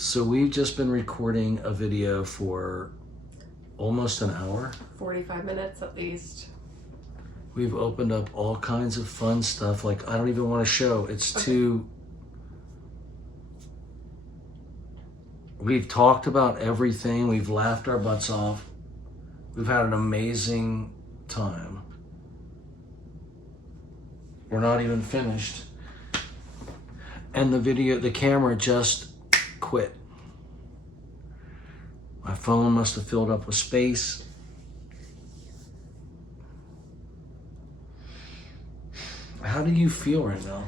So we've just been recording a video for almost an hour. 45 minutes at least. We've opened up all kinds of fun stuff. Like, I don't even want to show. It's too... We've talked about everything. We've laughed our butts off. We've had an amazing time. We're not even finished. And the camera just quit. My phone must have filled up with space. How do you feel right now?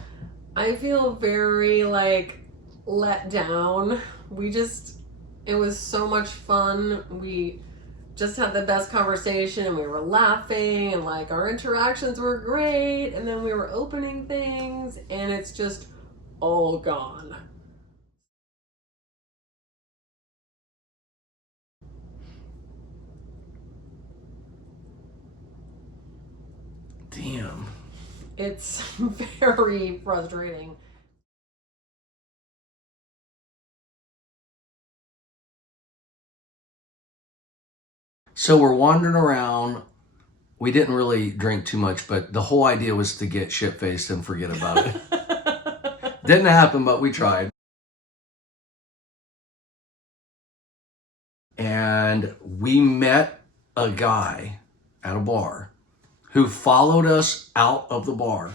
I feel very let down. It was so much fun. We just had the best conversation and we were laughing and our interactions were great, and then we were opening things and it's just all gone. Damn. It's very frustrating. So we're wandering around. We didn't really drink too much, but the whole idea was to get shit-faced and forget about it. Didn't happen, but we tried. And we met a guy at a bar who followed us out of the bar,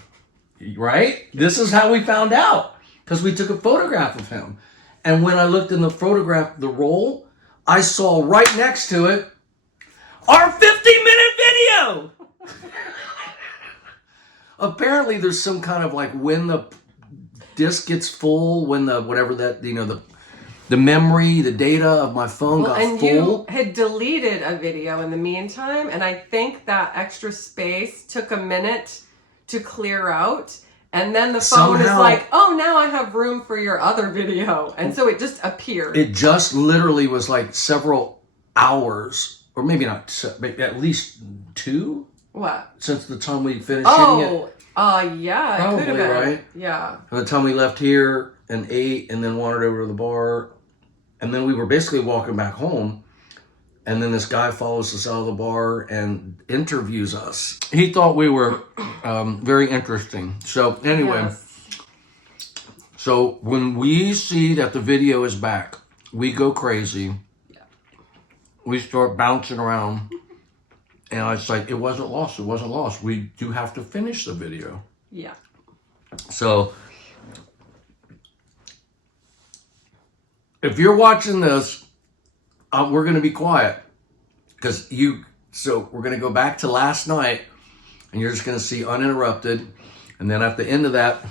right? This is how we found out, because we took a photograph of him. And when I looked in the photograph, the roll, I saw right next to it, our 50-minute video! Apparently there's some kind of when the disc gets full, when the memory, the data of my phone got full. And you had deleted a video in the meantime, and I think that extra space took a minute to clear out. And then the phone is like, oh, now I have room for your other video. And so it just appeared. It just literally was several hours, or maybe not, maybe at least 2? What? Since the time we finished shooting it. Yeah, it Probably, could have been. Right? Yeah. By the time we left here and ate and then wandered over to the bar, and then we were basically walking back home, and then this guy follows us out of the bar and interviews us. He thought we were very interesting. So anyway, Yes. So when we see that the video is back, we go crazy. Yeah. We start bouncing around. And I was like, it wasn't lost. It wasn't lost. We do have to finish the video. Yeah. So if you're watching this, we're going to be quiet so we're going to go back to last night, and you're just going to see uninterrupted. And then at the end of that,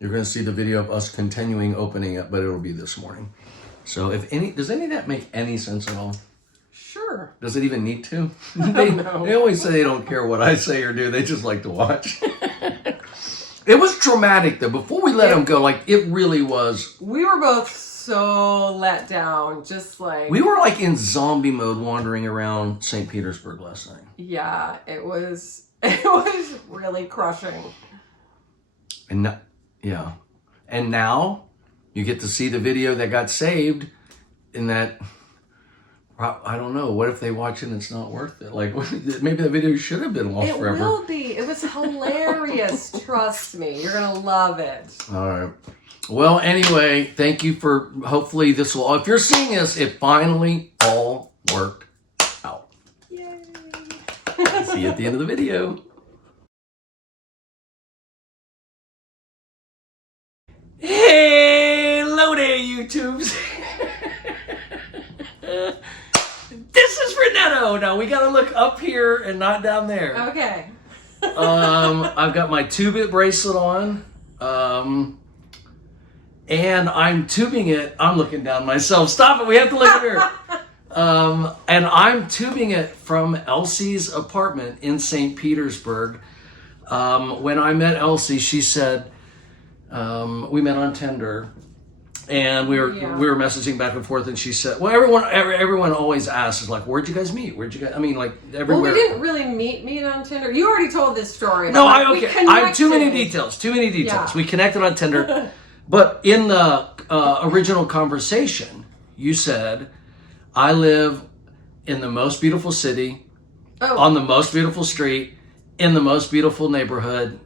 you're going to see the video of us continuing opening it, but it'll be this morning. So does any of that make any sense at all? Sure. Does it even need to? No. They always say they don't care what I say or do. They just like to watch. It was traumatic, though. Before we let them go, it really was. We were both so let down. We were in zombie mode wandering around St. Petersburg last night. Yeah, it was really crushing. And yeah. And now you get to see the video that got saved in that... I don't know. What if they watch it and it's not worth it? Maybe the video should have been lost forever. It will be. It was hilarious. Trust me. You're going to love it. All right. Well, anyway, thank you for... Hopefully this will... If you're seeing this, it finally all worked out. Yay. See you at the end of the video. Hello there, YouTubes. This is Renetto. Now we gotta look up here and not down there. Okay. I've got my 2-bit bracelet on. And I'm tubing it. I'm looking down myself. Stop it. We have to look at her. And I'm tubing it from Elsie's apartment in St. Petersburg. When I met Elsie, she said, we met on Tinder. And we were messaging back and forth, and she said, "Well, everyone always asks, where'd you guys meet? Everywhere." Well, we didn't really meet on Tinder. You already told this story. No, okay. I have too many details. Yeah. We connected on Tinder, but in the original conversation, you said, I live in the most beautiful city, on the most beautiful street, in the most beautiful neighborhood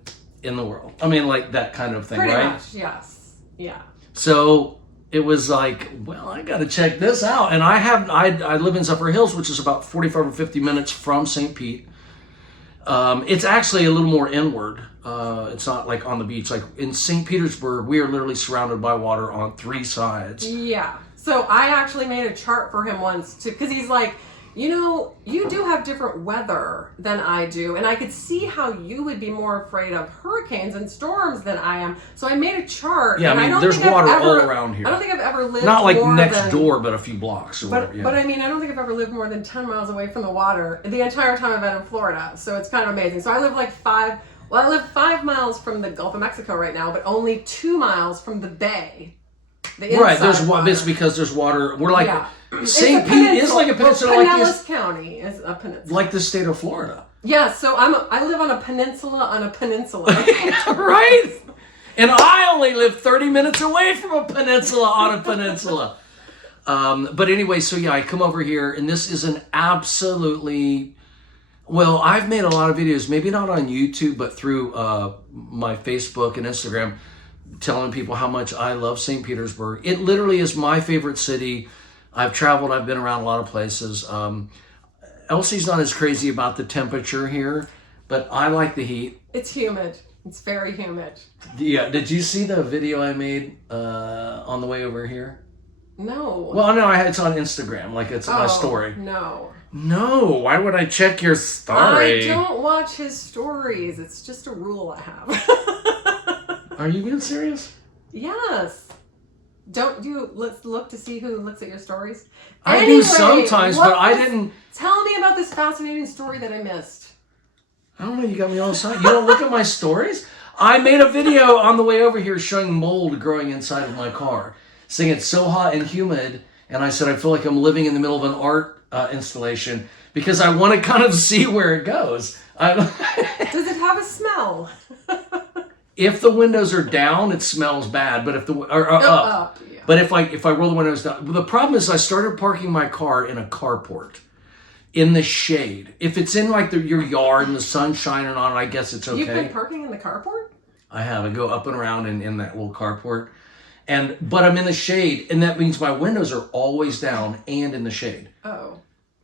in the world. I mean, like that kind of thing, Pretty right? much, yes. Yeah. So it was like, well, I got to check this out. And I live in Zephyrhills, which is about 45 or 50 minutes from St. Pete. It's actually a little more inward. It's not like on the beach. Like in St. Petersburg, we are literally surrounded by water on 3 sides. Yeah. So I actually made a chart for him once because he's like, you know, you do have different weather than I do, and I could see how you would be more afraid of hurricanes and storms than I am. So I made a chart. Yeah, and I mean, don't there's think water I've all ever, around here. I don't think I've ever lived Not like more next than, door, but a few blocks or whatever. Yeah. But I mean, I don't think I've ever lived more than 10 miles away from the water the entire time I've been in Florida. So it's kind of amazing. So I live like I live 5 miles from the Gulf of Mexico right now, but only 2 miles from the bay. Right, it's because there's water. We're like, St. Pete is like a peninsula. Pinellas County is a peninsula. Like the state of Florida. Yeah, so I live on a peninsula on a peninsula. Right? And I only live 30 minutes away from a peninsula on a peninsula. But anyway, so yeah, I come over here, and this is an absolutely... Well, I've made a lot of videos, maybe not on YouTube, but through my Facebook and Instagram, telling people how much I love St. Petersburg. It literally is my favorite city. I've traveled, I've been around a lot of places. Elsie's not as crazy about the temperature here, but I like the heat. It's humid. It's very humid. Yeah, did you see the video I made on the way over here? No. Well, no, it's on Instagram, like it's my story. No. No, why would I check your story? I don't watch his stories. It's just a rule I have. Are you being serious? Yes. Don't you let's look to see who looks at your stories? I do sometimes, but I didn't. Tell me about this fascinating story that I missed. I don't know, you got me all excited. You don't look at my stories? I made a video on the way over here showing mold growing inside of my car, saying it's so hot and humid, and I said I feel like I'm living in the middle of an art installation because I want to kind of see where it goes. Does it have a smell? If the windows are down, it smells bad. But if up, yeah. But if I roll the windows down, the problem is I started parking my car in a carport in the shade. If it's in like your yard and the sun's shining on it, I guess it's okay. You've been parking in the carport? I have. I go up and around in that little carport, but I'm in the shade, and that means my windows are always down and in the shade. Oh.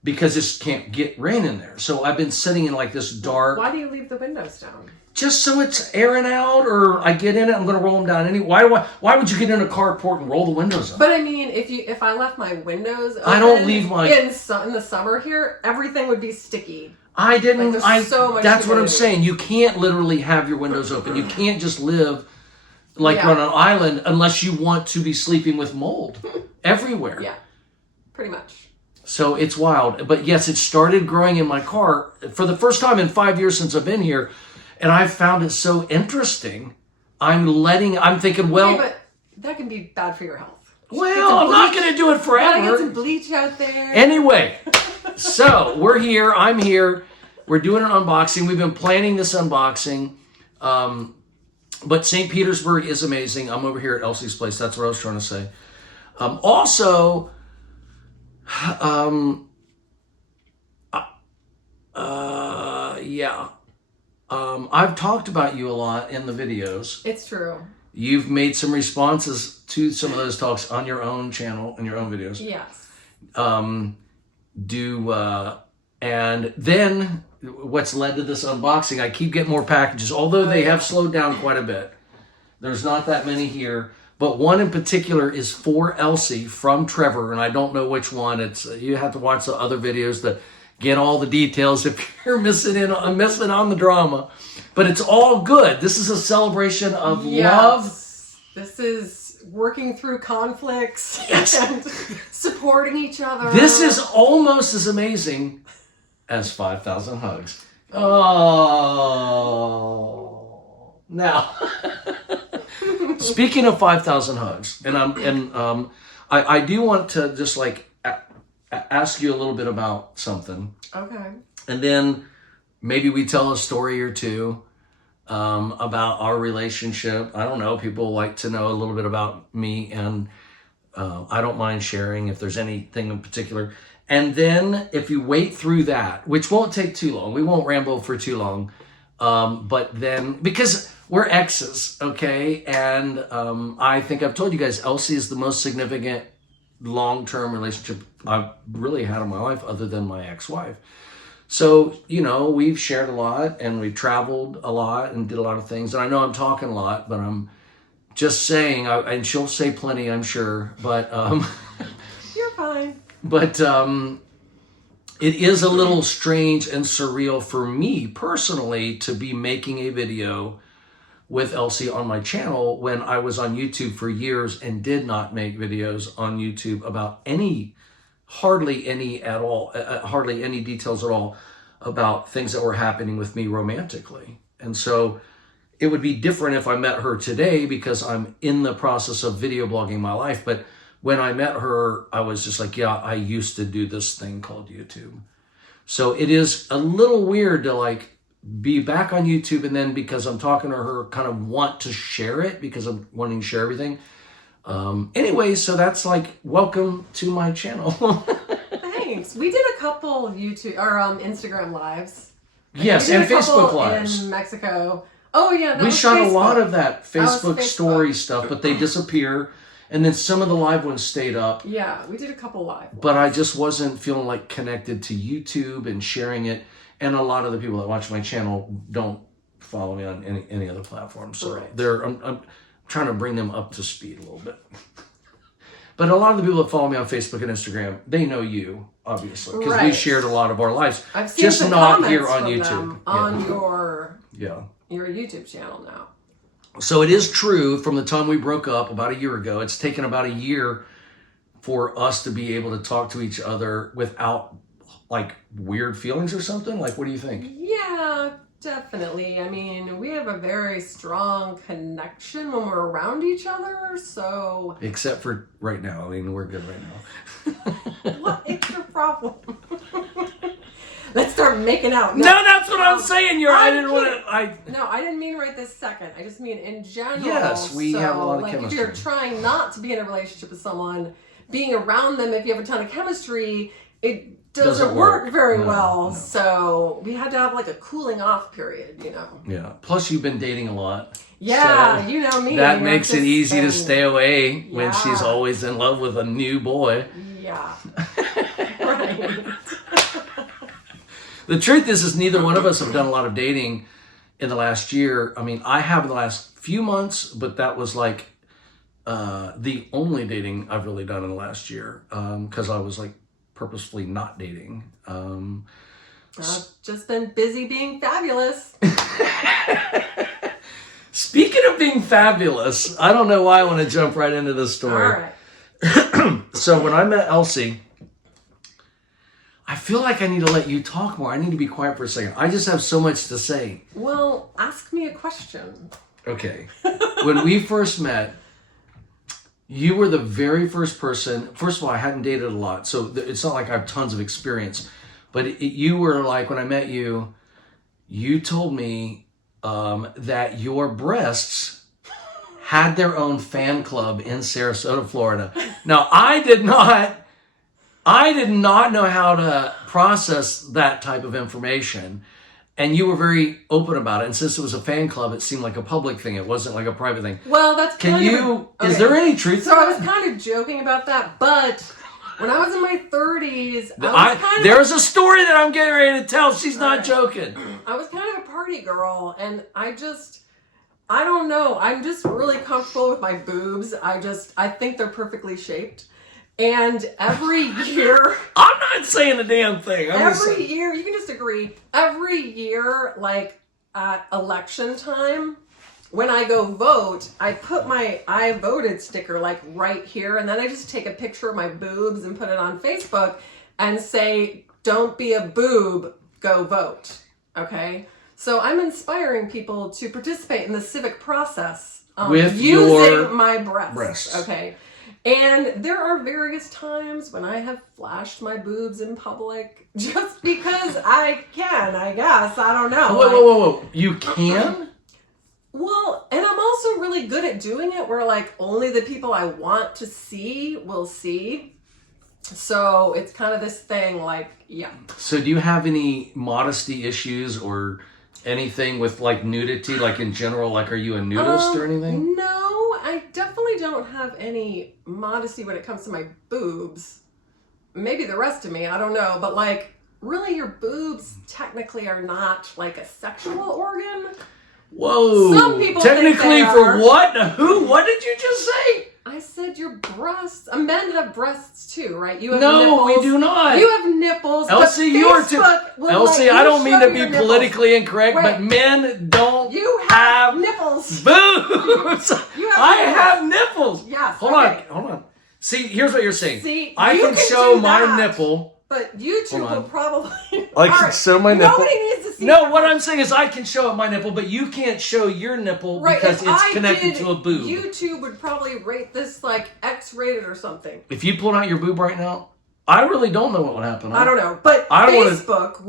Because this can't get rain in there. So I've been sitting in like this dark. Why do you leave the windows down? Just so it's airing out, or I get in it, I'm going to roll them down anyway. Why would you get in a carport and roll the windows up? But I mean, if I left my windows open, I don't leave my in the summer here, everything would be sticky. I didn't. Like, so much that's humidity. what I'm saying. You can't literally have your windows open. You can't just live like you're on an island unless you want to be sleeping with mold everywhere. Yeah, pretty much. So it's wild. But yes, it started growing in my car for the first time in 5 years since I've been here. And I found it so interesting. I'm thinking, well... Okay, but that can be bad for your health. Well, I'm not going to do it forever. Gotta get some bleach out there. Anyway, so we're here. I'm here. We're doing an unboxing. We've been planning this unboxing. But St. Petersburg is amazing. I'm over here at Elsie's place. That's what I was trying to say. Also... yeah. I've talked about you a lot in the videos. It's true. You've made some responses to some of those talks on your own channel and your own videos. Yes. And then what's led to this unboxing, I keep getting more packages, although they have slowed down quite a bit. There's not that many here, but one in particular is for Elsie from Trevor, and I don't know which one. You have to watch the other videos to get all the details if you're missing on the drama. But it's all good. This is a celebration of love. This is working through conflicts and supporting each other. This is almost as amazing as 5,000 hugs. Oh. Now, speaking of 5,000 hugs, I do want to just like ask you a little bit about something. Okay. And then maybe we tell a story or two. about our relationship. I don't know. People like to know a little bit about me, and I don't mind sharing if there's anything in particular. And then if you wait through that, which won't take too long, we won't ramble for too long. But then, because we're exes, okay? And I think I've told you guys, Elsie is the most significant long-term relationship I've really had in my life other than my ex-wife. So, you know, we've shared a lot and we've traveled a lot and did a lot of things. And I know I'm talking a lot, but I'm just saying, and she'll say plenty, I'm sure, but... You're fine. But it is a little strange and surreal for me personally to be making a video with Elsie on my channel when I was on YouTube for years and did not make videos on YouTube about hardly any details at all about things that were happening with me romantically. And so it would be different if I met her today because I'm in the process of video blogging my life. But when I met her, I was just like, yeah, I used to do this thing called YouTube. So it is a little weird to like be back on YouTube and then because I'm talking to her, kind of want to share it because I'm wanting to share everything. Anyway, so that's like, welcome to my channel. Thanks. We did a couple YouTube or Instagram lives. Yes, and Facebook lives in Mexico. Oh yeah, we shot Facebook. A lot of that Facebook Facebook story stuff, but they disappear. And then some of the live ones stayed up. Yeah, we did a couple live ones. But I just wasn't feeling like connected to YouTube and sharing it. And a lot of the people that watch my channel don't follow me on any other platform. So right. I'm trying to bring them up to speed a little bit. But a lot of the people that follow me on Facebook and Instagram, they know you, obviously. Because we shared a lot of our lives. I've seen just some not comments here on from YouTube. them on your YouTube channel now. So it is true from the time we broke up about a year ago, it's taken about a year for us to be able to talk to each other without like weird feelings or something. Like, what do you think? Yeah, definitely. I mean, we have a very strong connection when we're around each other, so... Except for right now. I mean, we're good right now. What is your problem? Let's start making out. No, that's what I'm saying. I didn't want to... No, I didn't mean right this second. I just mean in general. Yes, we have a lot of chemistry. If you're trying not to be in a relationship with someone, being around them, if you have a ton of chemistry, it doesn't work very well. No. So we had to have like a cooling off period, you know. Yeah. Plus, you've been dating a lot. Yeah, so you know me. That makes it easy to stay away when she's always in love with a new boy. Yeah. Right. The truth is neither one of us have done a lot of dating in the last year. I mean, I have in the last few months, but that was like the only dating I've really done in the last year because I was like purposefully not dating. I've just been busy being fabulous. Speaking of being fabulous, I don't know why I want to jump right into this story. All right. So when I met Elsie, I feel like I need to let you talk more. I need to be quiet for a second. I just have so much to say. Well, ask me a question. Okay. When we first met, you were the very first person. First of all, I hadn't dated a lot, so it's not like I have tons of experience. But you were like, when I met you, you told me that your breasts had their own fan club in Sarasota, Florida. Now, I did not know how to process that type of information. And you were very open about it. And since it was a fan club, it seemed like a public thing. It wasn't like a private thing. Well, that's is there any truth to that? So I was kind of joking about that. But when I was in my 30s, there's a story that I'm getting ready to tell. She's not joking. I was kind of a party girl. And I don't know. I'm just really comfortable with my boobs. I think they're perfectly shaped. And every year... I'm not saying a damn thing. Every year, you can just agree, every year, like at election time, when I go vote, I put my I voted sticker like right here, and then I just take a picture of my boobs and put it on Facebook and say, don't be a boob, go vote. Okay? So I'm inspiring people to participate in the civic process with using my breasts. Okay? And there are various times when I have flashed my boobs in public just because I can, I guess. I don't know. Whoa. You can? also really good at doing it where like only the people I want to see will see. So it's kind of this thing like, yeah. So do you have any modesty issues or anything with like nudity, like in general? Like, are you a nudist or anything? No, I definitely don't have any modesty when it comes to my boobs. Maybe the rest of me, I don't know. But like, really, your boobs technically are not like a sexual organ. Whoa! Some people technically think they for are. what? Who? What did you just say? I said your breasts. Men have breasts too, right? You have No, nipples. we do not. You have nipples. Elsie, but you're too. Facebook will Elsie, let I you don't mean show to be your nipples. politically incorrect, Wait. but men don't You have nipples. boobs. You have I nipples. have nipples. Yes. Hold on. See, here's what you're saying. See, I you can can show do my that. nipple. But YouTube will probably. I can show my nipple. Nobody needs to see. No, that. what I'm saying is I can show my nipple, but you can't show your nipple Right, because if it's I connected did, to a boob. YouTube would probably rate this like X-rated or something. If you pulled out your boob right now, I really don't know what would happen. I don't know, but I don't Facebook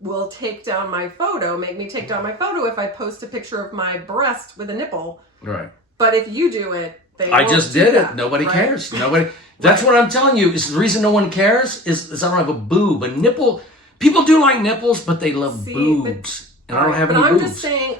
will take down my photo, make me take down my photo if I post a picture of my breast with a nipple. Right. But if you do it, they I won't just do did that, it. Nobody right? cares. Nobody. That's what I'm telling you. Is the reason no one cares is I don't have a boob. A nipple. People do like nipples, but they love boobs. And I don't have any I'm boobs. just saying,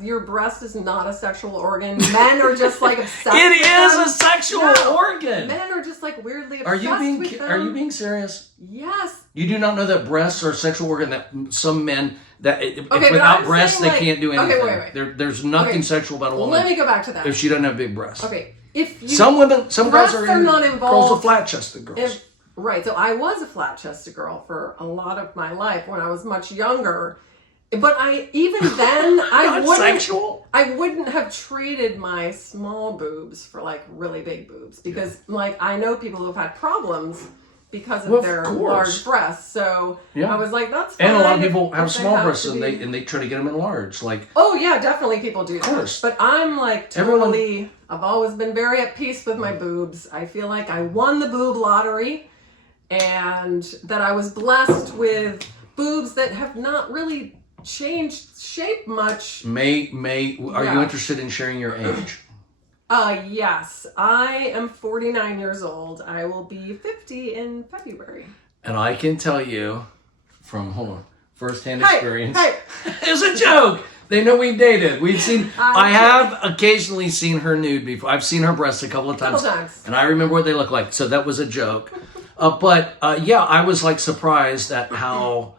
your breast is not a sexual organ. Men are just like obsessed. It with is them. a sexual organ. Men are just like weirdly obsessed Are you being with them. Are you being serious? Yes. You do not know that breasts are a sexual organ. That some men if but without I'm breasts they saying, like- can't do anything. Okay, wait. There's nothing Okay. sexual about a woman Let me go back to that. if she doesn't have big breasts. Okay. If you, Some girls breasts are, are not girls involved. are flat-chested girls. Right. So I was a flat-chested girl for a lot of my life when I was much younger. But even then, I wouldn't have traded my small boobs for like really big boobs because like I know people who've had problems because of their large breasts. So I was like, that's fine. And a lot of people have if they small have breasts to be- and they try to get them enlarged. Like, oh yeah, definitely people do that. Of course. But I'm like totally, I've always been very at peace with my boobs. I feel like I won the boob lottery and that I was blessed with boobs that have not really changed shape much. are you interested in sharing your age? Yes. I am 49 years old. I will be 50 in February. And I can tell you from firsthand experience. Hey. It was a joke. They know we've dated. We've seen. I have occasionally seen her nude before. I've seen her breasts a couple of times. And I remember what they look like. So that was a joke. But I was like surprised at how.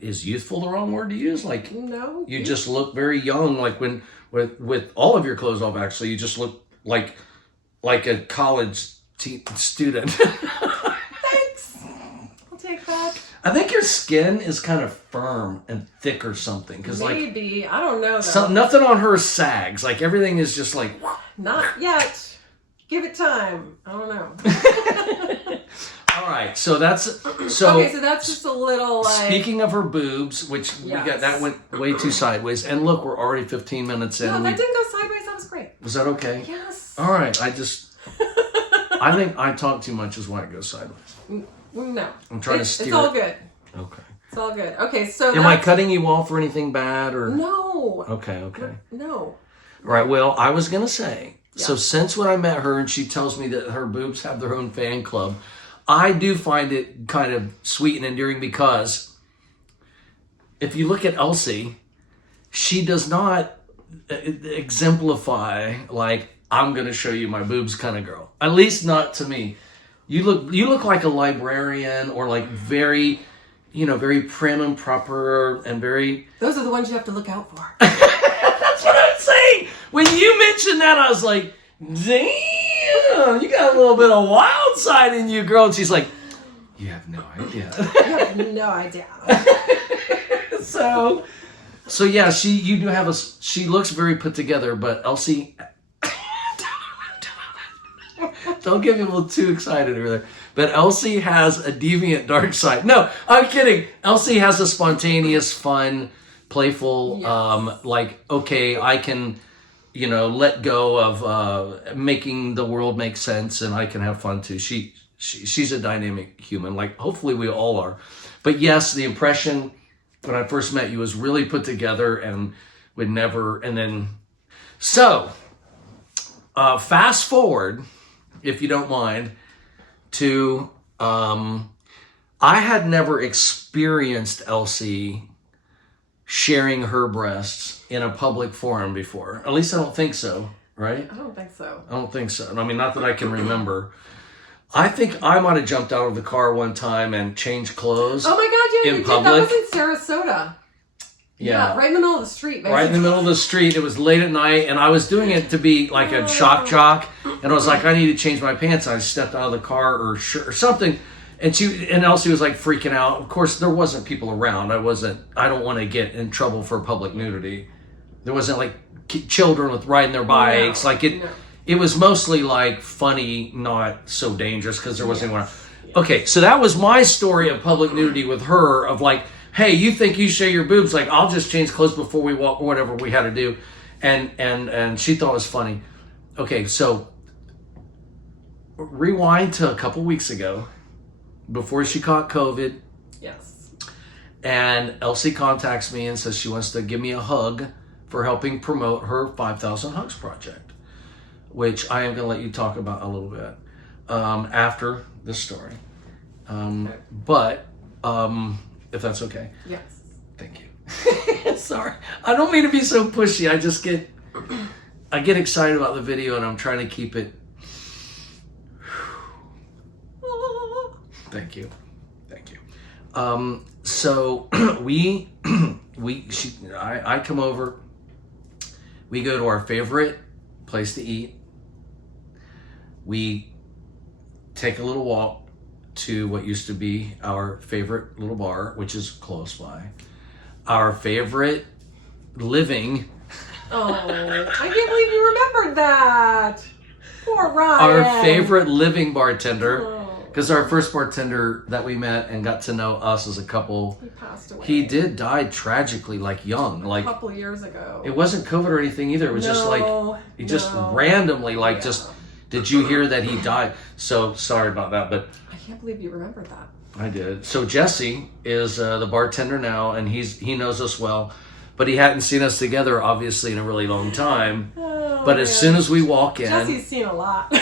Is youthful the wrong word to use? Like, no, you just look very young. Like when with all of your clothes off, actually, you just look like a college student. Thanks. I'll take that. I think your skin is kind of firm and thick or something. Maybe. I don't know though. Nothing on her sags. Like everything is just like. Not yet. Give it time. I don't know. All right, so that's okay. So that's just a little like. Speaking of her boobs, which we got that went way too sideways, and look, we're already 15 minutes in. No, that didn't go sideways. That was great. Was that okay? Yes. All right, I think I talk too much is why it goes sideways. No. I'm trying to steer. It's all good. Okay. It's all good. Okay, so am I cutting you off for anything bad or? No. Okay. No. All right. Well, I was gonna say. Yeah. So since when I met her and she tells me that her boobs have their own fan club. I do find it kind of sweet and endearing because if you look at Elsie, she does not exemplify like I'm going to show you my boobs kind of girl. At least not to me. You look like a librarian or like very, very prim and proper and very. Those are the ones you have to look out for. That's what I'm saying. When you mentioned that, I was like, damn. You got a little bit of wild side in you, girl. And she's like, you have no idea. You have no idea. So yeah, you do have she looks very put together, but Elsie, don't get me a little too excited over there. But Elsie has a deviant dark side. No, I'm kidding. Elsie has a spontaneous, fun, playful, okay, I can, let go of making the world make sense, and I can have fun too. She's a dynamic human, like hopefully we all are. But yes, the impression when I first met you was really put together and would never, and then, so, fast forward, if you don't mind, to, I had never experienced Elsie sharing her breasts in a public forum before. At least I don't think so, right? I don't think so. I don't think so. I mean, not that I can remember. I think I might have jumped out of the car one time and changed clothes. Oh my God, yeah, in you public. did. That was in Sarasota. Yeah. Right in the middle of the street, basically. Right in the middle of the street. It was late at night, and I was doing it to be like a shock jock. And I was like, I need to change my pants. I stepped out of the car or something. And Elsie was like freaking out. Of course, there wasn't people around. I don't want to get in trouble for public nudity. There wasn't like children with riding their bikes. It was mostly like funny, not so dangerous because there wasn't anyone. Okay, so that was my story of public nudity with her, of like, hey, you think you show your boobs? Like, I'll just change clothes before we walk or whatever we had to do. And she thought it was funny. Okay, so rewind to a couple weeks ago, before she caught COVID. Yes. And Elsie contacts me and says she wants to give me a hug for helping promote her 5,000 Hugs project, which I am going to let you talk about a little bit after this story. Okay. But if that's okay. Yes. Thank you. Sorry. I don't mean to be so pushy. I get excited about the video and I'm trying to keep it. Thank you. So I come over, we go to our favorite place to eat. We take a little walk to what used to be our favorite little bar, which is close by. Our favorite living. Oh, I can't believe you remembered that. Poor Ryan. Our favorite living bartender. Oh. Because our first bartender that we met and got to know us as a couple, He passed away. he did die tragically, like young, like a couple of years ago. it wasn't COVID or anything either. It was just like he just randomly, like, just did you hear that he died? So sorry about that, but I can't believe you remembered that. I did. So Jesse is the bartender now, and he knows us well, but he hadn't seen us together obviously in a really long time. Oh, but as soon as we walk in, Jesse's seen a lot.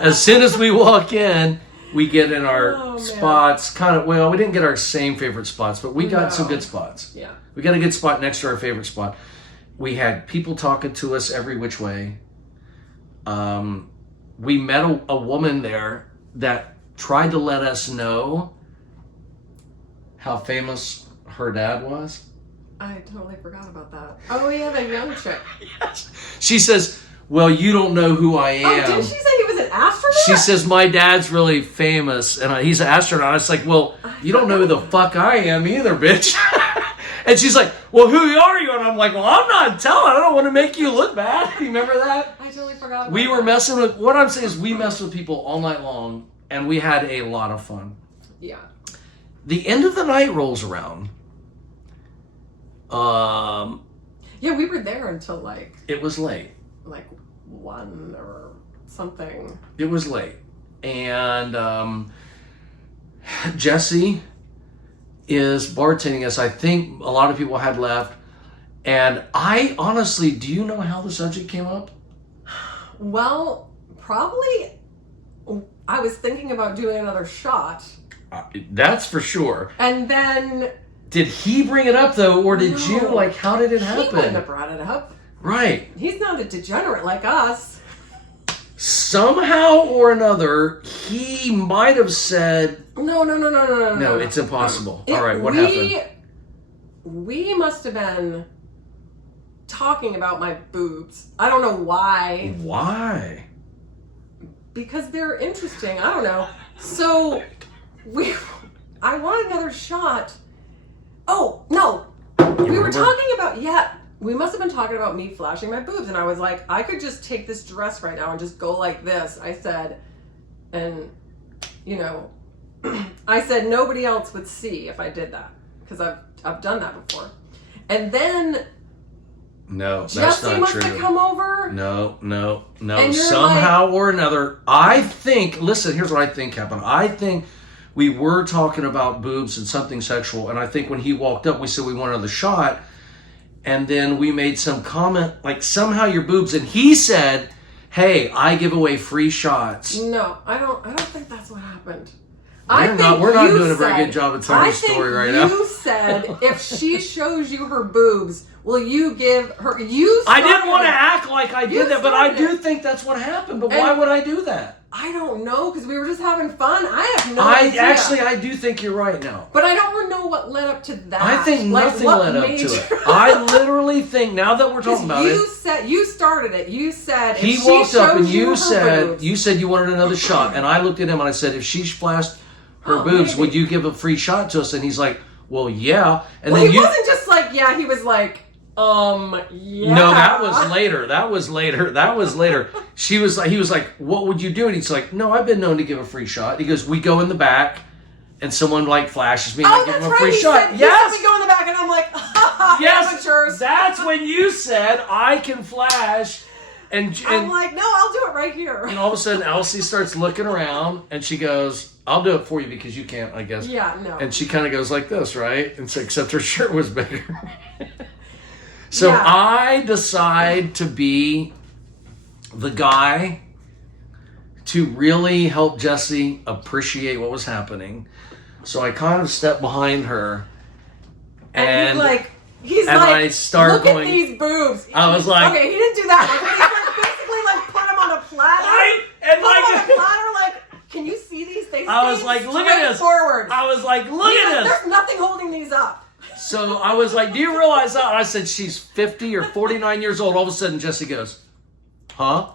as soon as we walk in, we get in our spots. We didn't get our same favorite spots, but we got some good spots. Yeah. We got a good spot next to our favorite spot. We had people talking to us every which way. We met a woman there that tried to let us know how famous her dad was. I totally forgot about that. Oh, yeah, the young chick. Yes. She says, well, you don't know who I am. Oh, didn't she say he was an astronaut? She says, my dad's really famous, and he's an astronaut. It's like, well, you don't know who the fuck I am either, bitch. And she's like, well, who are you? And I'm like, well, I'm not telling. I don't want to make you look bad. You remember that? I totally forgot about We were that. messing with, what I'm saying is we messed with people all night long, and we had a lot of fun. Yeah. The end of the night rolls around. Yeah, we were there until like It was late. 1 or something. It was late. And Jesse is bartending us. I think a lot of people had left. And I honestly, do you know how the subject came up? Well, probably I was thinking about doing another shot. That's for sure. And then... Did he bring it up though, or did you? Like, how did it happen? He wouldn't have brought it up. Right. He's not a degenerate like us. Somehow or another, he might have said... No. No, it's impossible. All right, what happened? We must have been talking about my boobs. I don't know why. Why? Because they're interesting. I don't know. So I want another shot. Oh, no. We were talking about, we must have been talking about me flashing my boobs. And I was like, I could just take this dress right now and just go like this. I said, and, I said nobody else would see if I did that. Because I've done that before. And then No, that's Jesse not must true. have come over. No. And you're Somehow or another, I think, listen, here's what I think happened. I think we were talking about boobs and something sexual, and I think when he walked up, we said we want another shot, and then we made some comment, like somehow your boobs, and he said, hey, I give away free shots. No, I don't think that's what happened. We're not doing a very good job of telling the story right now. You said if she shows you her boobs, will you give her? I didn't want to act like I did that, but I do think that's what happened. But why would I do that? I don't know, because we were just having fun. I have no idea. I do think you're right now. But I don't know what led up to that. I think nothing led up to it. I literally think, now that we're talking about you started it. You said if he walked up and you said you wanted another shot, and I looked at him and I said, if she flashed her boobs, would you give a free shot to us? And he's like, well, yeah. And then he wasn't just like, yeah. He was like, yeah. No, that was later. He was like, what would you do? And he's like, no, I've been known to give a free shot. He goes, we go in the back and someone like flashes me and I give him a free shot. Yes. We go in the back and I'm like, yes, amateurs. That's when you said I can flash. And I'm like, no, I'll do it right here. And all of a sudden Elsie starts looking around and she goes, I'll do it for you because you can't, I guess. Yeah, no. And she kind of goes like this, right? And so, except her shirt was bigger. So I decide to be the guy to really help Jesse appreciate what was happening. So I kind of step behind her, and I start look going, at these boobs. I was like, okay, he didn't do that. He basically put them on a platter. Can you see these? I was like, look at this. Forward. I was like, look at this. There's nothing holding these up. So I was like, do you realize that? And I said, she's 50 or 49 years old. All of a sudden, Jesse goes, huh?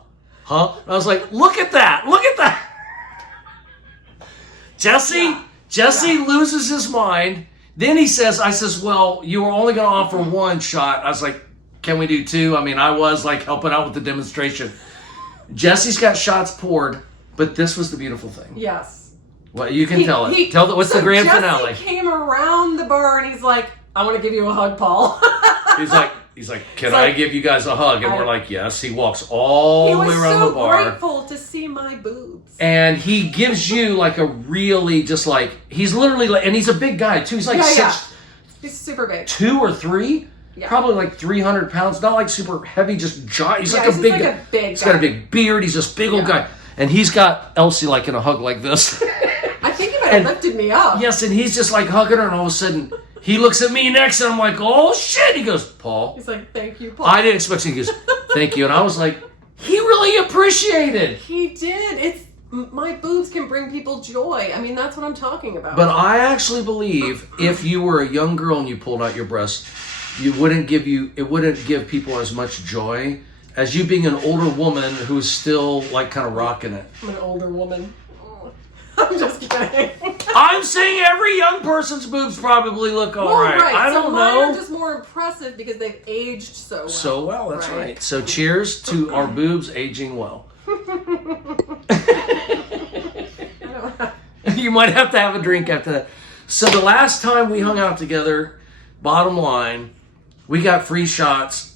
And I was like, look at that. Jesse loses his mind. Then I says, well, you were only going to offer one shot. I was like, can we do two? I mean, I was like helping out with the demonstration. Jesse's got shots poured, but this was the beautiful thing. Yes. Well, you can tell it. What's the grand finale? Jesse came around the bar and he's like, I want to give you a hug, Paul. He's like, can I give you guys a hug? And we're like, yes. He walks all the way around the bar. He was so grateful to see my boobs. And he gives you like a really just like, he's literally like, and he's a big guy too. He's like He's super big. 2 or 3? Yeah. Probably like 300 pounds. Not like super heavy, just giant. He's like a big guy. He's got a big beard. He's this big old guy. And he's got Elsie like in a hug like this. I think he might have lifted me up. Yes, and he's just like hugging her, and all of a sudden he looks at me next, and I'm like, oh shit. He goes, Paul. He's like, thank you, Paul. I didn't expect it. He goes, thank you. And I was like, he really appreciated. He did. My boobs can bring people joy. I mean, that's what I'm talking about. But I actually believe if you were a young girl and you pulled out your breasts, it wouldn't give people as much joy as you being an older woman who's still like kind of rocking it. I'm an older woman. I'm just kidding. I'm saying every young person's boobs probably look all right. I don't know. Mine are just more impressive because they've aged so well. So well, that's right. So cheers to our boobs aging well. You might have to have a drink after that. So the last time we hung out together, bottom line, we got free shots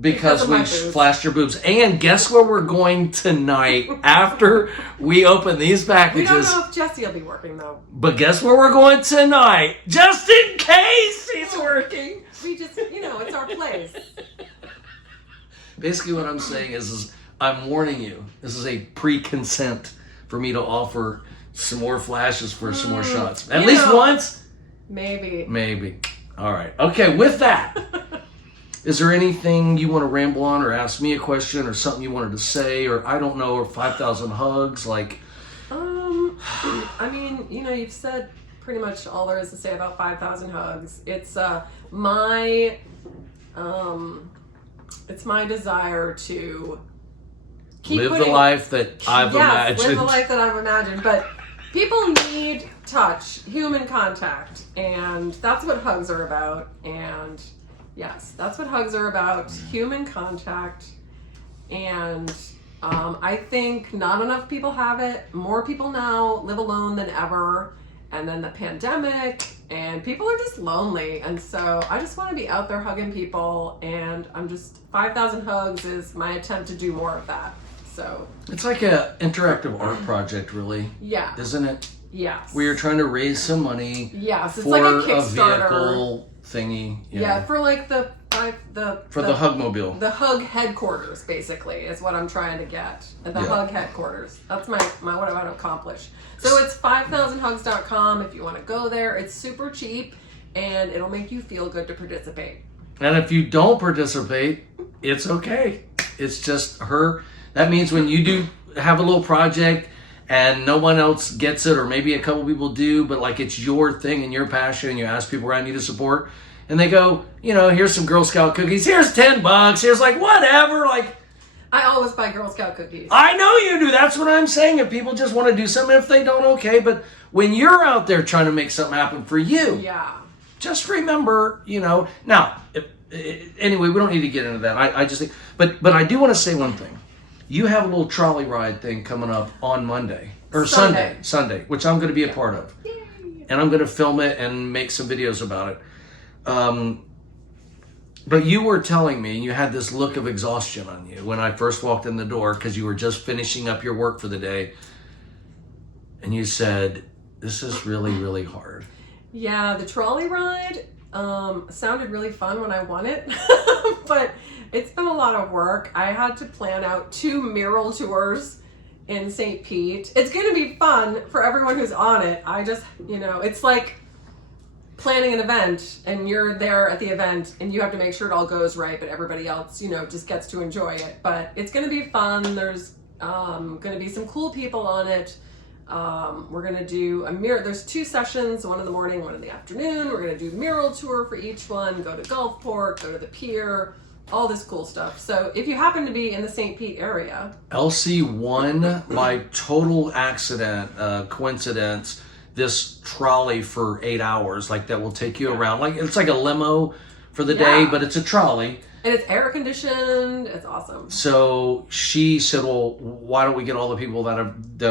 because we flashed your boobs. And guess where we're going tonight after we open these packages? We don't know if Jesse will be working, though. But guess where we're going tonight? Just in case he's working. We just, it's our place. Basically what I'm saying is I'm warning you. This is a pre-consent for me to offer some more flashes for some more shots. At least once? Maybe. All right. Okay, with that, is there anything you want to ramble on or ask me a question or something you wanted to say or I don't know, or 5,000 hugs? Like, I mean, you've said pretty much all there is to say about 5,000 hugs. It's my desire to live the life that I've imagined. Live the life that I've imagined. But people need touch, human contact, and that's what hugs are about. And yes, that's what hugs are about, human contact. And I think not enough people have it. More people now live alone than ever. And then the pandemic, and people are just lonely. And so I just want to be out there hugging people. And 5,000 hugs is my attempt to do more of that. So it's like an interactive art project, really. Yeah. Isn't it? Yes. We are trying to raise some money. Yes, it's for like a a Kickstarter vehicle thingy. Yeah, for like the For the Hugmobile. The Hug headquarters, basically, is what I'm trying to get. The Hug headquarters. That's my what I want to accomplish. So it's 5000hugs.com if you want to go there. It's super cheap, and it'll make you feel good to participate. And if you don't participate, it's okay. It's just her. That means when you do have a little project and no one else gets it, or maybe a couple people do, but like it's your thing and your passion, and you ask people around you to support, and they go, here's some Girl Scout cookies. Here's $10. Here's like whatever. Like, I always buy Girl Scout cookies. I know you do. That's what I'm saying. If people just want to do something, if they don't, okay. But when you're out there trying to make something happen for you, just remember, Now, anyway, we don't need to get into that. I just think, but I do want to say one thing. You have a little trolley ride thing coming up on Monday or Sunday, which I'm going to be a part of. Yay. And I'm going to film it and make some videos about it. But you were telling me, and you had this look of exhaustion on you when I first walked in the door because you were just finishing up your work for the day. And you said, this is really, really hard. Yeah, the trolley ride sounded really fun when I won it, but it's been a lot of work. I had to plan out 2 mural tours in St. Pete. It's going to be fun for everyone who's on it. I just, it's like planning an event, and you're there at the event and you have to make sure it all goes right, but everybody else, just gets to enjoy it. But it's going to be fun. There's going to be some cool people on it. We're going to do there's 2 sessions, one in the morning, one in the afternoon. We're going to do a mural tour for each one, go to Gulfport, go to the pier, all this cool stuff. So if you happen to be in the St. Pete area. Elsie won by total accident, coincidence, this trolley for 8 hours, like that will take you around. Like it's like a limo for the day, but it's a trolley. And it's air conditioned. It's awesome. So she said, well, why don't we get all the people that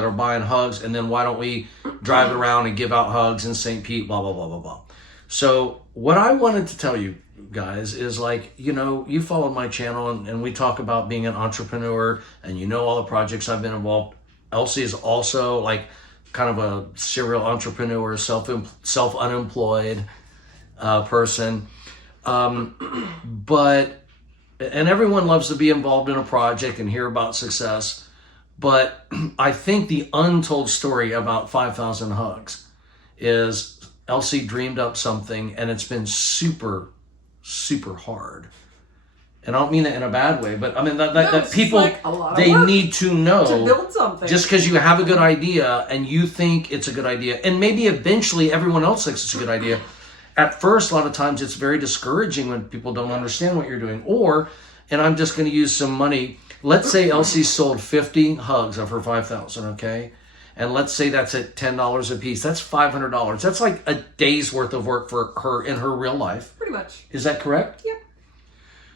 are buying hugs, and then why don't we drive it around and give out hugs in St. Pete, blah, blah, blah, blah, blah. So what I wanted to tell you guys is like, you followed my channel and we talk about being an entrepreneur, and all the projects I've been involved. Elsie is also like kind of a serial entrepreneur, self-unemployed person. And everyone loves to be involved in a project and hear about success. But I think the untold story about 5,000 Hugs is Elsie dreamed up something, and it's been super, super hard. And I don't mean that in a bad way, but I mean that people, like they need to know to build something. Just because you have a good idea and you think it's a good idea, and maybe eventually everyone else thinks it's a good idea. At first, a lot of times it's very discouraging when people don't understand what you're doing. And I'm just going to use some money. Let's say Elsie sold 50 hugs of her 5,000, okay? And let's say that's at $10 a piece. That's $500. That's like a day's worth of work for her in her real life. Pretty much. Is that correct? Yep.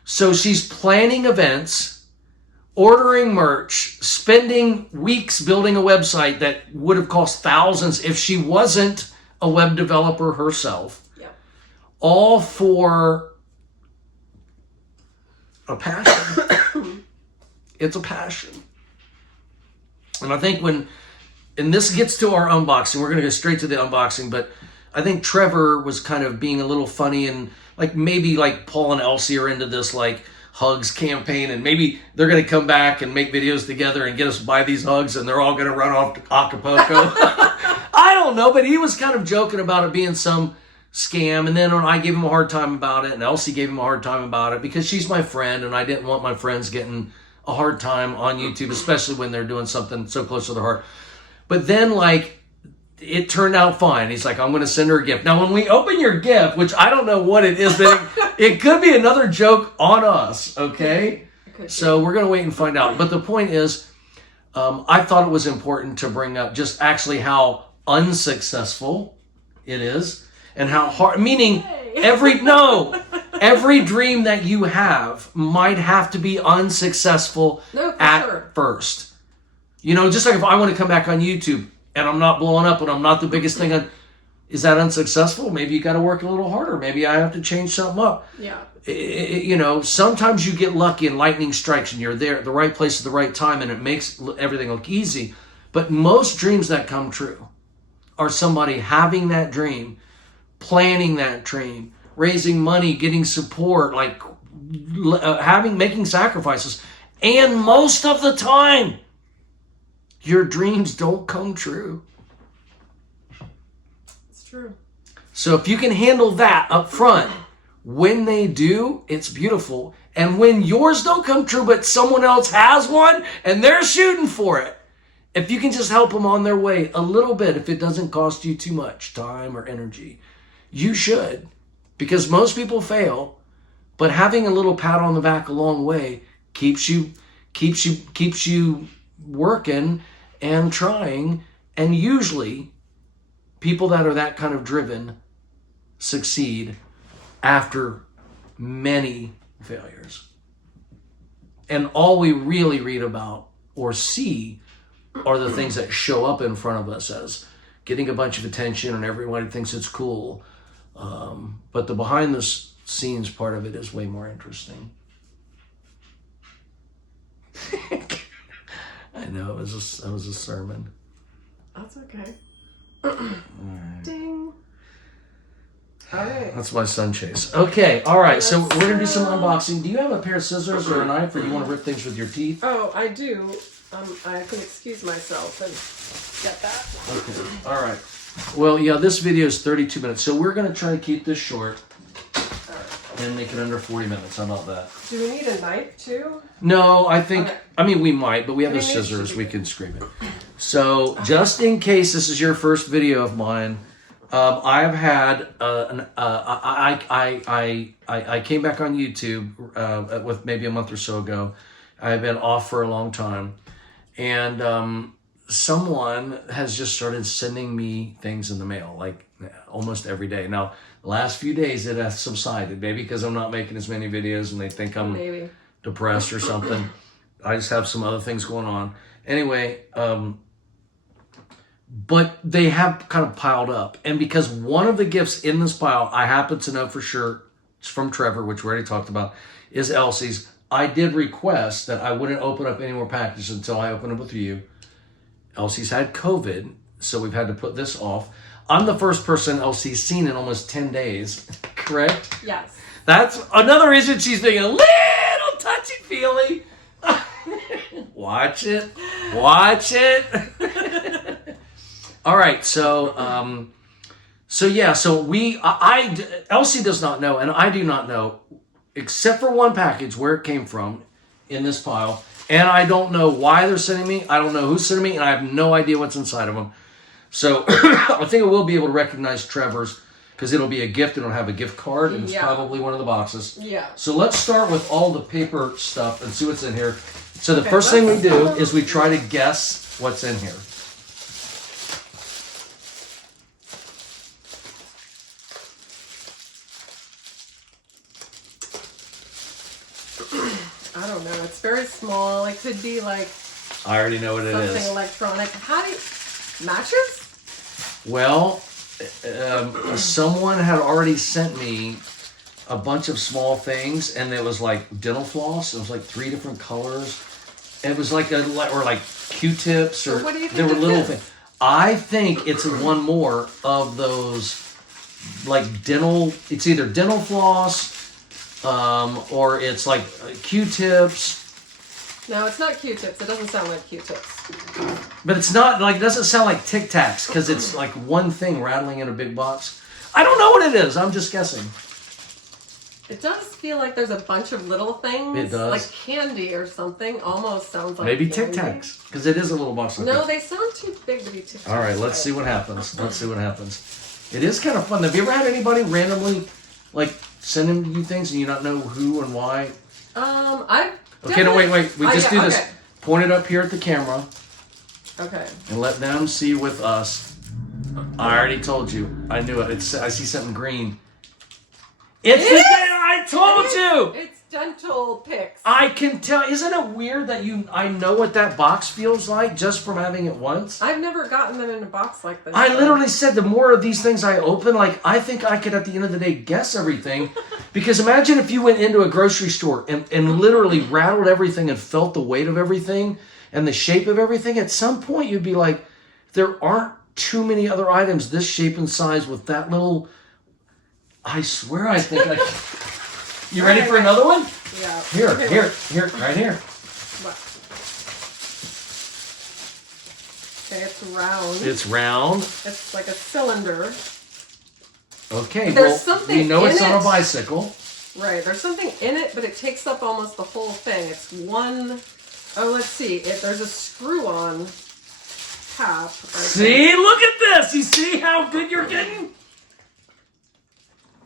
So she's planning events, ordering merch, spending weeks building a website that would have cost thousands if she wasn't a web developer herself. All for a passion. It's a passion. And I think and this gets to our unboxing, we're going to go straight to the unboxing, but I think Trevor was kind of being a little funny, and like maybe like Paul and Elsie are into this like hugs campaign, and maybe they're going to come back and make videos together and get us to buy these hugs, and they're all going to run off to Acapulco. I don't know, but he was kind of joking about it being some scam, and then I gave him a hard time about it, and Elsie gave him a hard time about it because she's my friend, and I didn't want my friends getting a hard time on YouTube, especially when they're doing something so close to their heart. But then like it turned out fine. He's like, I'm going to send her a gift. Now when we open your gift, which I don't know what it is, but it could be another joke on us, okay? So we're going to wait and find out. But the point is, I thought it was important to bring up just actually how unsuccessful it is. And how hard, meaning every dream that you have might have to be unsuccessful at first. Just like if I want to come back on YouTube and I'm not blowing up and I'm not the biggest thing on, is that unsuccessful? Maybe you got to work a little harder. Maybe I have to change something up. Yeah. Sometimes you get lucky and lightning strikes and you're there at the right place at the right time and it makes everything look easy. But most dreams that come true are somebody having that dream, planning that dream, raising money, getting support, like making sacrifices. And most of the time, your dreams don't come true. It's true. So if you can handle that up front, when they do, it's beautiful. And when yours don't come true, but someone else has one and they're shooting for it, if you can just help them on their way a little bit, if it doesn't cost you too much time or energy, you should. Because most people fail, but having a little pat on the back along the way keeps you working and trying. And usually people that are that kind of driven succeed after many failures. And all we really read about or see are the things that show up in front of us as getting a bunch of attention and everybody thinks it's cool. But the behind the scenes part of it is way more interesting. I know, it was a sermon. That's okay. Right. Ding. All right. That's my son Chase. Okay, all right. So we're gonna do some unboxing. Do you have a pair of scissors or a knife, or you want to rip things with your teeth? Oh, I do. I can excuse myself and get that. Okay. All right. Well, yeah, this video is 32 minutes, so we're gonna try to keep this short and make it under 40 minutes. How about that? Do we need a knife too? No, I think. Okay. I mean, we might, but we have I the mean, scissors. We can scrape it. So, just in case this is your first video of mine, I've had I came back on YouTube with maybe a month or so ago. I've been off for a long time, and someone has just started sending me things in the mail, like almost every day. Now, the last few days it has subsided, maybe because I'm not making as many videos and they think I'm depressed or something. I just have some other things going on. Anyway, but they have kind of piled up. And because one of the gifts in this pile, I happen to know for sure, it's from Trevor, which we already talked about, is Elsie's. I did request that I wouldn't open up any more packages until I open up with you. Elsie's had COVID, so we've had to put this off. I'm the first person Elsie's seen in almost 10 days, correct? Yes. That's another reason she's being a little touchy-feely. Watch it. Watch it. All right, so Elsie does not know, and I do not know, except for one package, where it came from in this pile. And I don't know why they're sending me. I don't know who's sending me, and I have no idea what's inside of them. So I think I will be able to recognize Trevor's, because it'll be a gift, and it'll have a gift card, and it's probably one of the boxes. Yeah. So let's start with all the paper stuff and see what's in here. So the first thing we do is we try to guess what's in here. I don't know. It's very small. It could be like I already know what it is. something electronic. How do you... Matches? Well, someone had already sent me a bunch of small things, and it was like dental floss. It was like 3 different colors. It was like or like Q-tips, or what do you think there were it little is? things. I think it's one more of those like dental. It's either dental floss, or it's like Q-tips. No, it's not Q-tips. It doesn't sound like Q-tips. But it's not like, it doesn't sound like Tic Tacs, because it's like one thing rattling in a big box. I don't know what it is. I'm just guessing. It does feel like there's a bunch of little things. It does. Like candy or something. Almost sounds like Maybe candy. Tic Tacs, because it is a little box. Like No, that. they sound too big to be Tic Tacs. All right, let's see what happens. Let's see what happens. It is kind of fun. Have you ever had anybody randomly like sending you things and you don't know who and why? I've Okay, no, wait. We just do this. Okay. Point it up here at the camera. Okay. And let them see with us. I already told you. I knew it. I see something green. It's the I told you. It's dental picks. I can tell. Isn't it weird that I know what that box feels like just from having it once? I've never gotten them in a box like this. I literally said the more of these things I open, like I think I could at the end of the day guess everything. Because imagine if you went into a grocery store and literally rattled everything and felt the weight of everything and the shape of everything. At some point you'd be like, there aren't too many other items this shape and size with that little... I swear I think I... You ready for another one? Yeah. Here, Okay, here, right here. What? Okay, it's round. It's round. It's like a cylinder. Okay, There's well, something we know in it's on a it. bicycle. Right, there's something in it, but it takes up almost the whole thing. It's one, oh, let's see. There's a screw-on cap. See, look at this. You see how good you're getting?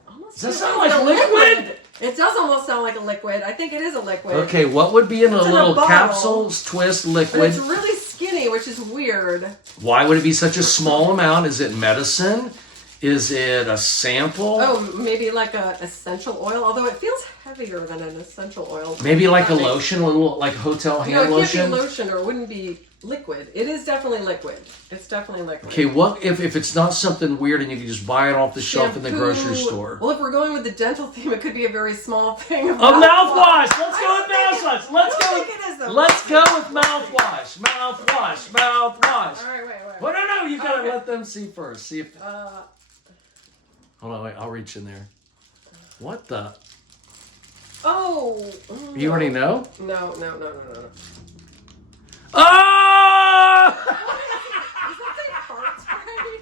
Almost Does that feels sound like liquid? It does almost sound like a liquid. I think it is a liquid. Okay, what would be in a It's in a little bottle. capsules twist But liquid? it's really skinny, which is weird. Why would it be such a small amount? Is it medicine? Is it a sample? Oh, maybe like a essential oil, although it feels heavier than an essential oil. Maybe like a That makes- lotion, a little like hotel hand No, it lotion? can't be lotion or it wouldn't be liquid. It is definitely liquid. It's definitely liquid. Okay, what if it's not something weird and you can just buy it off the shelf in the grocery Shampoo. store? Well, if we're going with the dental theme, it could be a very small thing. A mouthwash! Let's go with I don't mouthwash! think Let's I go! don't think it is, though. Let's go with mouthwash! Mouthwash! Mouthwash! All right, wait. Well, no, you gotta Okay. let them see first. See if. Uh, Hold on, wait, I'll reach in there. What the? oh. You already know? No. Oh! Does that say fart spray?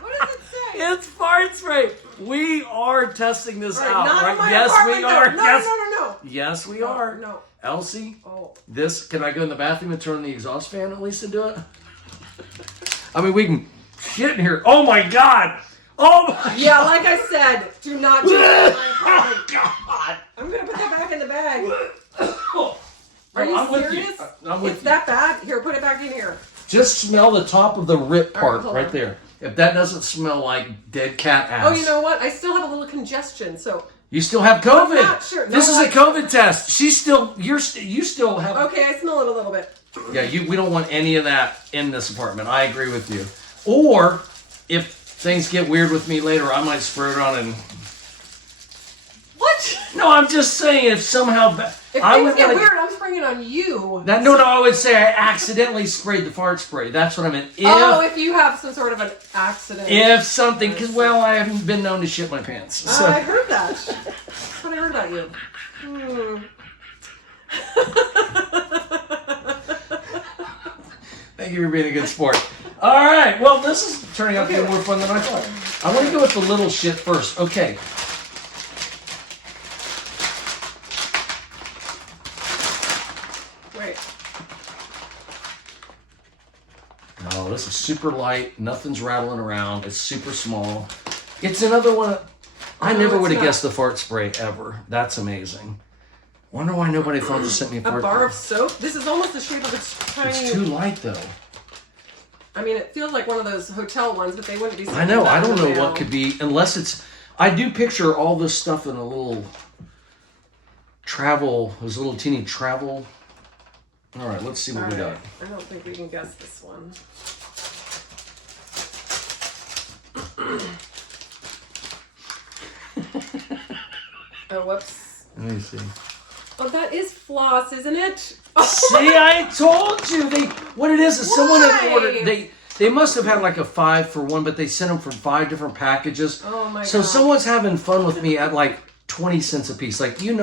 What does it say? It's fart spray. We are testing this All right, out, not right? in my Yes, we apartment, are. though. Yes. No. Yes, we are. No. Elsie, Oh. this, can I go in the bathroom and turn the exhaust fan at least and do it? I mean, we can shit in here. Oh my God. Oh my Yeah, like I said, do not do that in my Oh apartment. God. I'm gonna put that back in the bag. Are No, you I'm with you. serious? I'm with It's you. that bad? Here, put it back in here. Just smell the top of the rip All right, part hold right on. there. If that doesn't smell like dead cat ass. Oh, you know what? I still have a little congestion, so You still have COVID. I'm not sure. No, This is a I- COVID test. You still have. okay, I smell it a little bit. Yeah, we don't want any of that in this apartment. I agree with you. Or if things get weird with me later, I might spray it on and. What? No, I'm just saying if somehow. If I things would get wanna- weird, I'm springing on you. No, I would say I accidentally sprayed the fart spray. That's what I meant. If you have some sort of an accident. If something, because I haven't been known to shit my pants. So. I heard that. That's what I heard about you. Thank you for being a good sport. All right. Well, this is turning out to be Okay. more fun than I thought. I want to go with the little shit first. Okay. Wait. No, this is super light. Nothing's rattling around. It's super small. It's another one. I No, never it's would have not. guessed the fart spray ever. That's amazing. Wonder why nobody thought to send me a A fart bar of spray. soap? This is almost the shape of a tiny... It's too light though. I mean, it feels like one of those hotel ones, but they wouldn't be... I know. I don't know now. what could be unless it's. I do picture all this stuff in a little travel. Those little teeny travel. All right. Let's see what we got. Alright, I don't think we can guess this one. Oh, whoops. Let me see. Oh, that is floss, isn't it? See, I told you. What it is someone had Why? ordered. They must have had like a 5 for 1, but they sent them from 5 different packages. Oh my So God. someone's having fun with me at like 20 cents a piece. Like I don't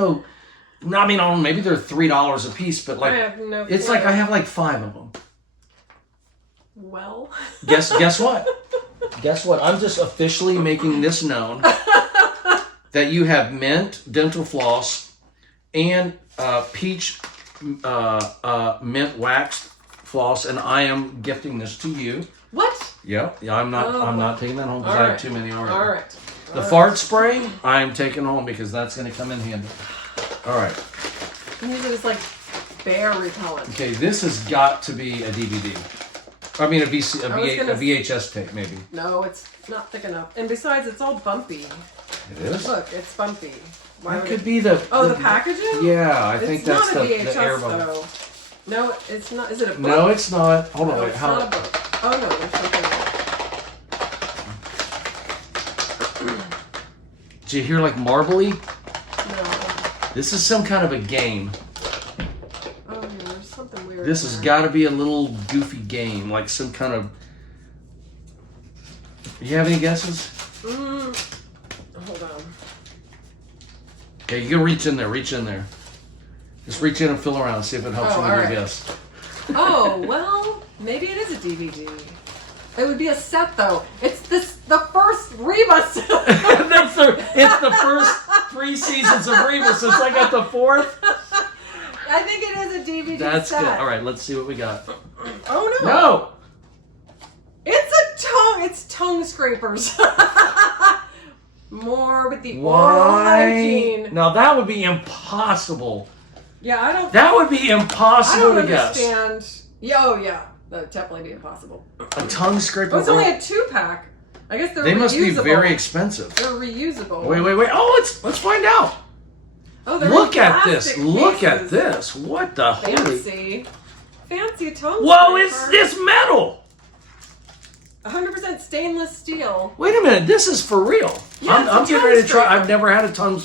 know, maybe they're $3 a piece, but like I have no it's clue. like I have like 5 of them. Well... Guess what? Guess what? I'm just officially making this known that you have mint dental floss and peach mint waxed floss, and I am gifting this to you. What? Yep. Yeah, I'm not taking that home because I have too many already. All right. The fart spray, I am taking home because that's going to come in handy. All right. You use it as like bear repellent. Okay, this has got to be a DVD. I mean, a VHS tape, maybe. No, it's not thick enough. And besides, it's all bumpy. It is? Look, it's bumpy. Why That would could it... be the... Oh, the packaging? Yeah, I think It's that's not a the VHS, air bubble. though. No, it's not. Is it a book? No, it's not. Hold on, No, wait. it's How? not a book. Oh, no, there's something else. Do you hear like marbly? No. This is some kind of a game. Oh, yeah, there's something weird. This in has there. got to be a little goofy game, like some kind of... You have any guesses? Hold on. Okay, you can reach in there. Reach in there. Just reach in and feel around. See if it helps you with your guess. Oh, well, maybe it is a DVD. It would be a set, though. It's the first Reba set. It's the first 3 seasons of Reba since I got the 4th. I think it is a DVD That's set. good. All right, let's see what we got. Oh, no. No! It's a tongue. It's tongue scrapers. More with the oral hygiene. Now, that would be impossible. Yeah, I don't... That would be impossible to guess. I don't understand. Yeah, oh, yeah. That would definitely be impossible. A tongue scraper. Oh, it's only a 2-pack. I guess they're reusable. They must be very expensive. They're reusable. Wait. Oh, let's find out. Oh, they're Look in at this. plastic Look at cases. this. What the holy... Fancy tongue Whoa, scraper. it's metal. 100% stainless steel. Wait a minute. This is for real. Yeah, I'm it's a getting ready to try. tongue I've never had a tongue...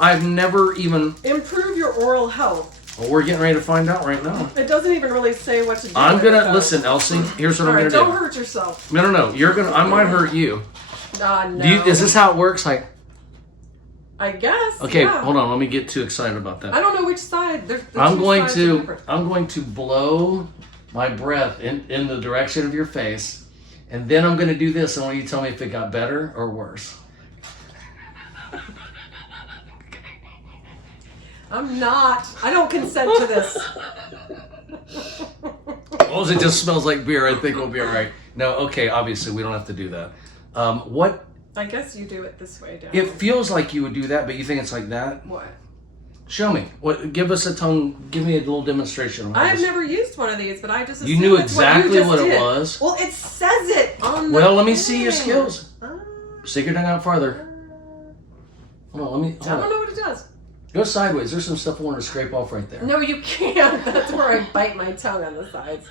I've never even... Improve your oral health. Well, we're getting ready to find out right now. It doesn't even really say what to do. I'm with gonna it, listen, Elsie. Here's what I'm gonna do. Don't hurt yourself. No. You're gonna. I might hurt you. No. Is this how it works? Like, I guess. okay, yeah. hold on. Let me get too excited about that. I don't know which side. I'm going to blow my breath in the direction of your face, and then I'm gonna do this. I want you to tell me if it got better or worse. I'm not. I don't consent to this. Well, it just smells like beer. I think we'll be all right. No, okay. Obviously, we don't have to do that. What? I guess you do it this way, down. It feels like you would do that, but you think it's like that? What? Show me. What? Give us a tongue. Give me a little demonstration. I've never used one of these, but I just You knew assumed it's exactly what it did. was. Well, it says it on the Well, let me thing. see your skills. Stick your tongue out farther. Hold on. I don't know what it does. Go sideways. There's some stuff I want to scrape off right there. No, you can't. That's where I bite my tongue on the sides.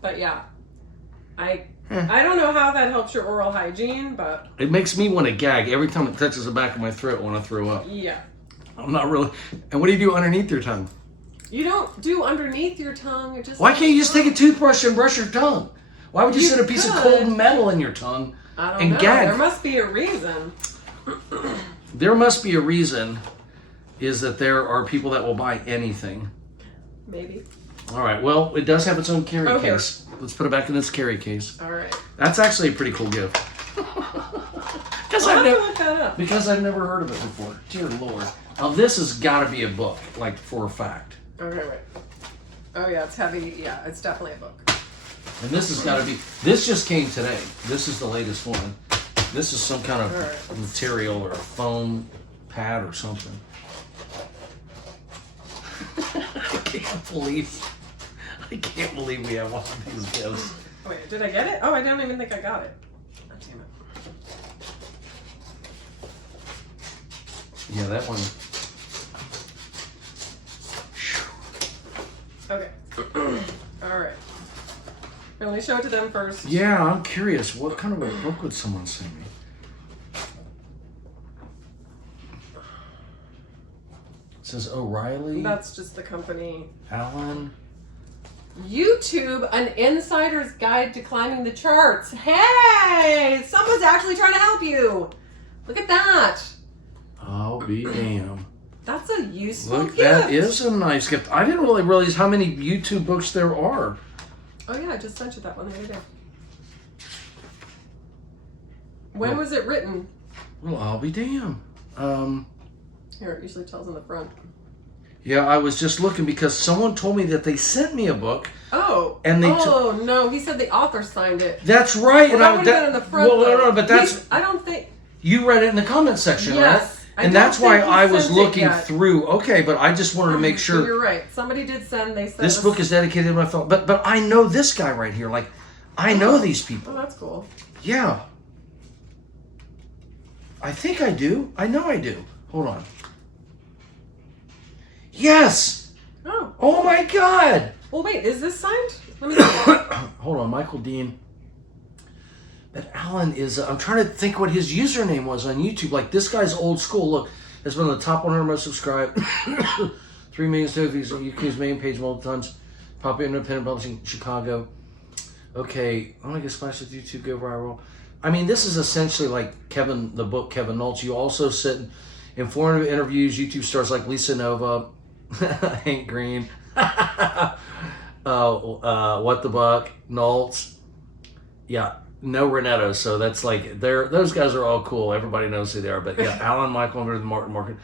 But yeah, I don't know how that helps your oral hygiene, but It makes me want to gag every time it touches the back of my throat when I throw up. yeah. I'm not really. And what do you do underneath your tongue? You don't do underneath your tongue. It just Why can't you just take a toothbrush and brush your tongue? Why would you set a piece of could. cold metal in your tongue I don't and know. gag? There must be a reason. There must be a reason. Is that there are people that will buy anything. Maybe. All right. Well, it does have its own carry Okay. case. Let's put it back in its carry case. All right. That's actually a pretty cool gift. Because I'll I've have to never, look that up. because I've never heard of it before. Dear Lord. Now this has got to be a book, like for a fact. Okay, wait. Oh yeah, it's heavy. Yeah, it's definitely a book. And this has got to be. This just came today. This is the latest one. This is some kind of All right. material or a foam pad or something. I can't believe we have one of these gifts. Wait, did I get it? Oh, I don't even think I got it. Oh, damn it. Yeah, that one. Okay. All right. Let me show it to them first. Yeah, I'm curious. What kind of a book would someone send me? It says O'Reilly. That's just the company. Alan. YouTube, an insider's guide to climbing the charts. Hey, someone's actually trying to help you. Look at that. I'll be damned. That's a useful Look, gift. that is a nice gift. I didn't really realize how many YouTube books there are. Oh yeah, I just sent you that one the other day. When was it written? Well, I'll be damned. Here, it usually tells on the front. Yeah, I was just looking because someone told me that they sent me a book. Oh. And they Oh no, he said the author signed it. That's right. Well, that would have been in the front. Well, though. no, but that's I don't think. you read it in the comment section, Yes. right? I And don't that's why think he I was sent it looking yet. through. Okay, but I just wanted to make So sure you're right. Somebody did send. They said this book is dedicated to my fellow. But I know this guy right here. Like, I know these Oh, people. that's cool. Yeah. I think I do. I know I do. Hold on. Yes. Oh. Oh my God. Well, wait. Is this signed? Let me see. Hold on, Michael Dean. But Alan is, I'm trying to think what his username was on YouTube. Like, this guy's old school. Look, it's been on the top 100 most subscribed. 3 million stories, UK's main page multiple times. Popular independent publishing, Chicago. Okay, I want to get splashed with YouTube, go viral. I mean, this is essentially like Kevin, the book Kevin Nolts. You also sit Informative interviews, YouTube stars like Lisa Nova, Hank Green, What the Buck, Nolts. Yeah, no Renetto, so that's like, those guys are all cool. Everybody knows who they are. But yeah, Alan, Michael, and Martin Morgan.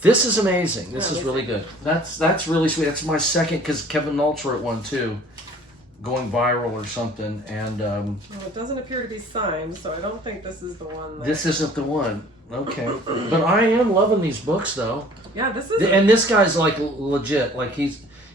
This is amazing. This is really good. That's really sweet. That's my second, because Kevin Nolts wrote one too, going viral or something. And well, it doesn't appear to be signed, so I don't think this is the one. This isn't the one. Okay, but I am loving these books though. Yeah, this is. And this guy's like legit. Like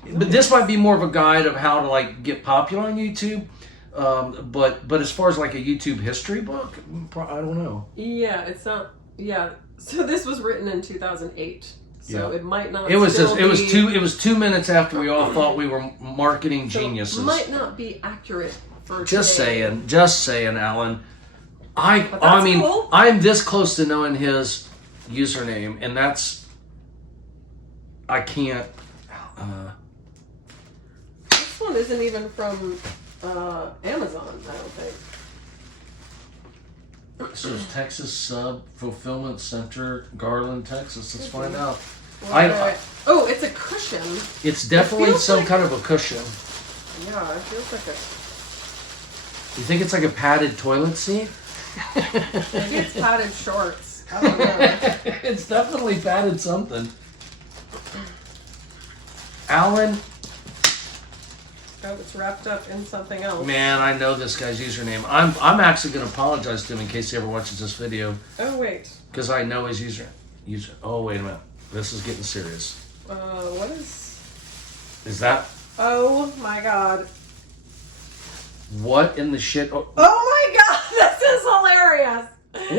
but this might be more of a guide of how to like get popular on YouTube. But as far as like a YouTube history book, I don't know. Yeah, it's not. Yeah, so this was written in 2008. So it might not. It was 2 minutes after we all thought we were marketing geniuses. It might not be accurate for just today. saying, Alan. I mean, cool. I'm this close to knowing his username, and I can't. This one isn't even from Amazon, I don't think. So it's Texas Sub Fulfillment Center, Garland, Texas. Let's find out. Oh, it's a cushion. It's definitely some kind of a cushion. Yeah, it feels like a. You think it's like a padded toilet seat? Maybe it's padded shorts. I don't know. It's definitely padded something. Alan. Oh, it's wrapped up in something else. Man, I know this guy's username. I'm actually going to apologize to him in case he ever watches this video. Oh, wait. Because I know his user. Oh, wait a minute. This is getting serious. What is... Is that... Oh, my God. What in the shit... Oh my God, this is hilarious.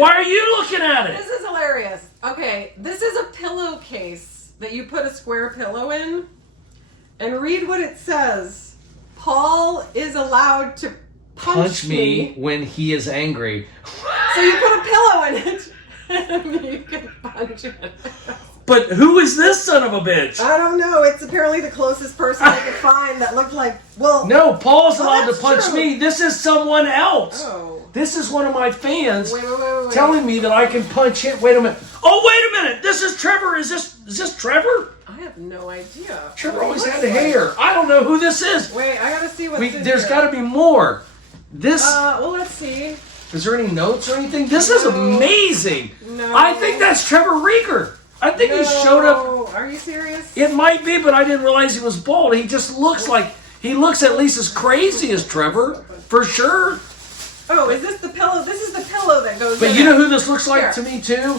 Why are you looking at it? This is hilarious. Okay, this is a pillowcase that you put a square pillow in. And read what it says. Paul is allowed to punch me when he is angry. So you put a pillow in it, and you can punch it. But who is this son of a bitch? I don't know. It's apparently the closest person I could find that looked like, well... No, Paul's allowed to that's punch true. me. This is someone else. Oh. This is one of my fans Wait. telling me that I can punch him. Wait a minute. Oh, wait a minute. This is Trevor. Is this Trevor? I have no idea. Trevor always had hair. I don't know who this is. Wait, I gotta see what's in There's here. got to be more. This... well, let's see. Is there any notes or anything? This is amazing. No. I think that's Trevor Rieger. I think he showed up. Are you serious? It might be, but I didn't realize he was bald. He just looks like, he looks at least as crazy as Trevor, for sure. Oh, is this the pillow? This is the pillow that goes in. But you know who this looks like Here. to me too?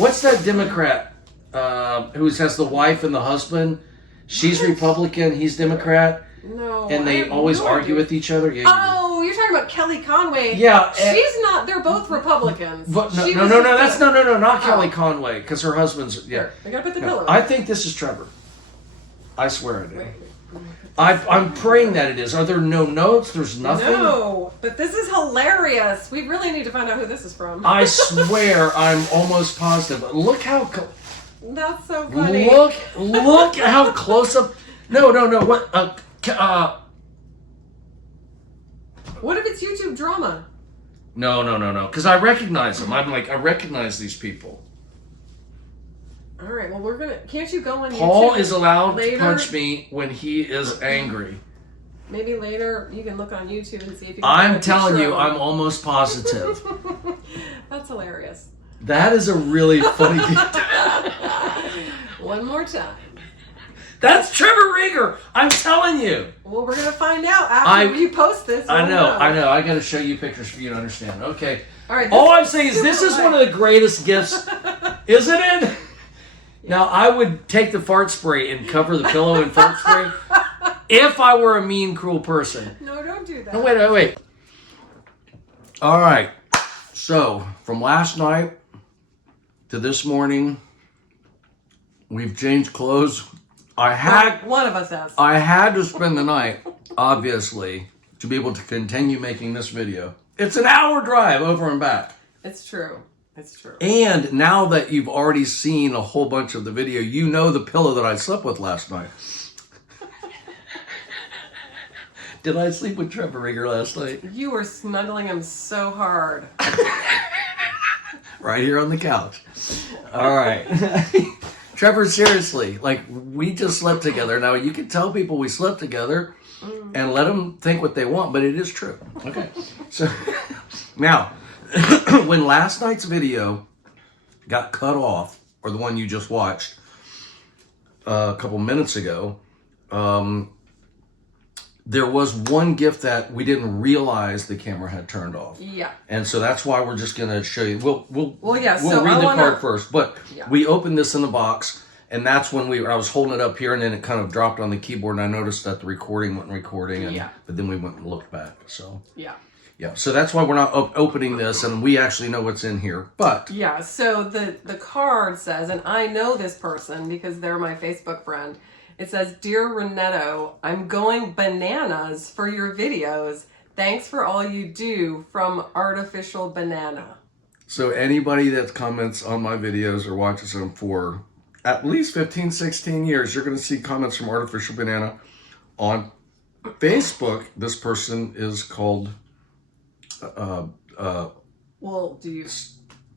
What's that Democrat who has the wife and the husband? She's Republican, he's Democrat. No. And they always argue with each other. Yeah, Oh, you're talking about Kelly Conway. Yeah, She's not. They're both Republicans. But She no, was that's just not Kelly Conway, because her husband's, yeah. I gotta put the No, pillow. I think this is Trevor. I swear I do. Wait. I'm praying that it is. Are there no notes? There's nothing? No, but this is hilarious. We really need to find out who this is from. I swear I'm almost positive. Look how... That's so funny. Look at how close up... No. What? What if it's YouTube drama? No. Because I recognize them. I'm like, I recognize these people. All right. Well, we're gonna. Can't you go on Paul YouTube is allowed later? to punch me when he is angry. Maybe later you can look on YouTube and see if you can I'm find a telling picture you, of him. I'm almost positive. That's hilarious. That is a really funny... One more time. That's Trevor Rieger. I'm telling you. Well, we're gonna find out after you post this. I we'll know. I got to show you pictures for you to understand. Okay. All right. All I'm saying is this is one of the greatest gifts, isn't it? Now, I would take the fart spray and cover the pillow in fart spray if I were a mean, cruel person. No, don't do that. No, wait. All right. So, from last night to this morning, we've changed clothes. One of us has. I had to spend the night, obviously, to be able to continue making this video. It's an hour drive over and back. It's true. It's true. And now that you've already seen a whole bunch of the video, you know the pillow that I slept with last night. Did I sleep with Trevor Rieger last night? You were snuggling him so hard. Right here on the couch. All right. Trevor, seriously, like, we just slept together. Now, you can tell people we slept together and let them think what they want, but it is true. Okay. So, now, when last night's video got cut off, or the one you just watched a couple minutes ago, there was one gift that we didn't realize the camera had turned off. Yeah. And so that's why we're just going to show you. We'll read the card first. But we opened this in the box, and that's when I was holding it up here, and then it kind of dropped on the keyboard, and I noticed that the recording wasn't recording. But then we went and looked back. So yeah. So that's why we're not opening this, and we actually know what's in here. But yeah. So the card says, and I know this person because they're my Facebook friend. It says, "Dear Renetto, I'm going bananas for your videos. Thanks for all you do, from Artificial Banana." So anybody that comments on my videos or watches them for at least 15, 16 years, you're going to see comments from Artificial Banana. On Facebook, this person is called... well, do you...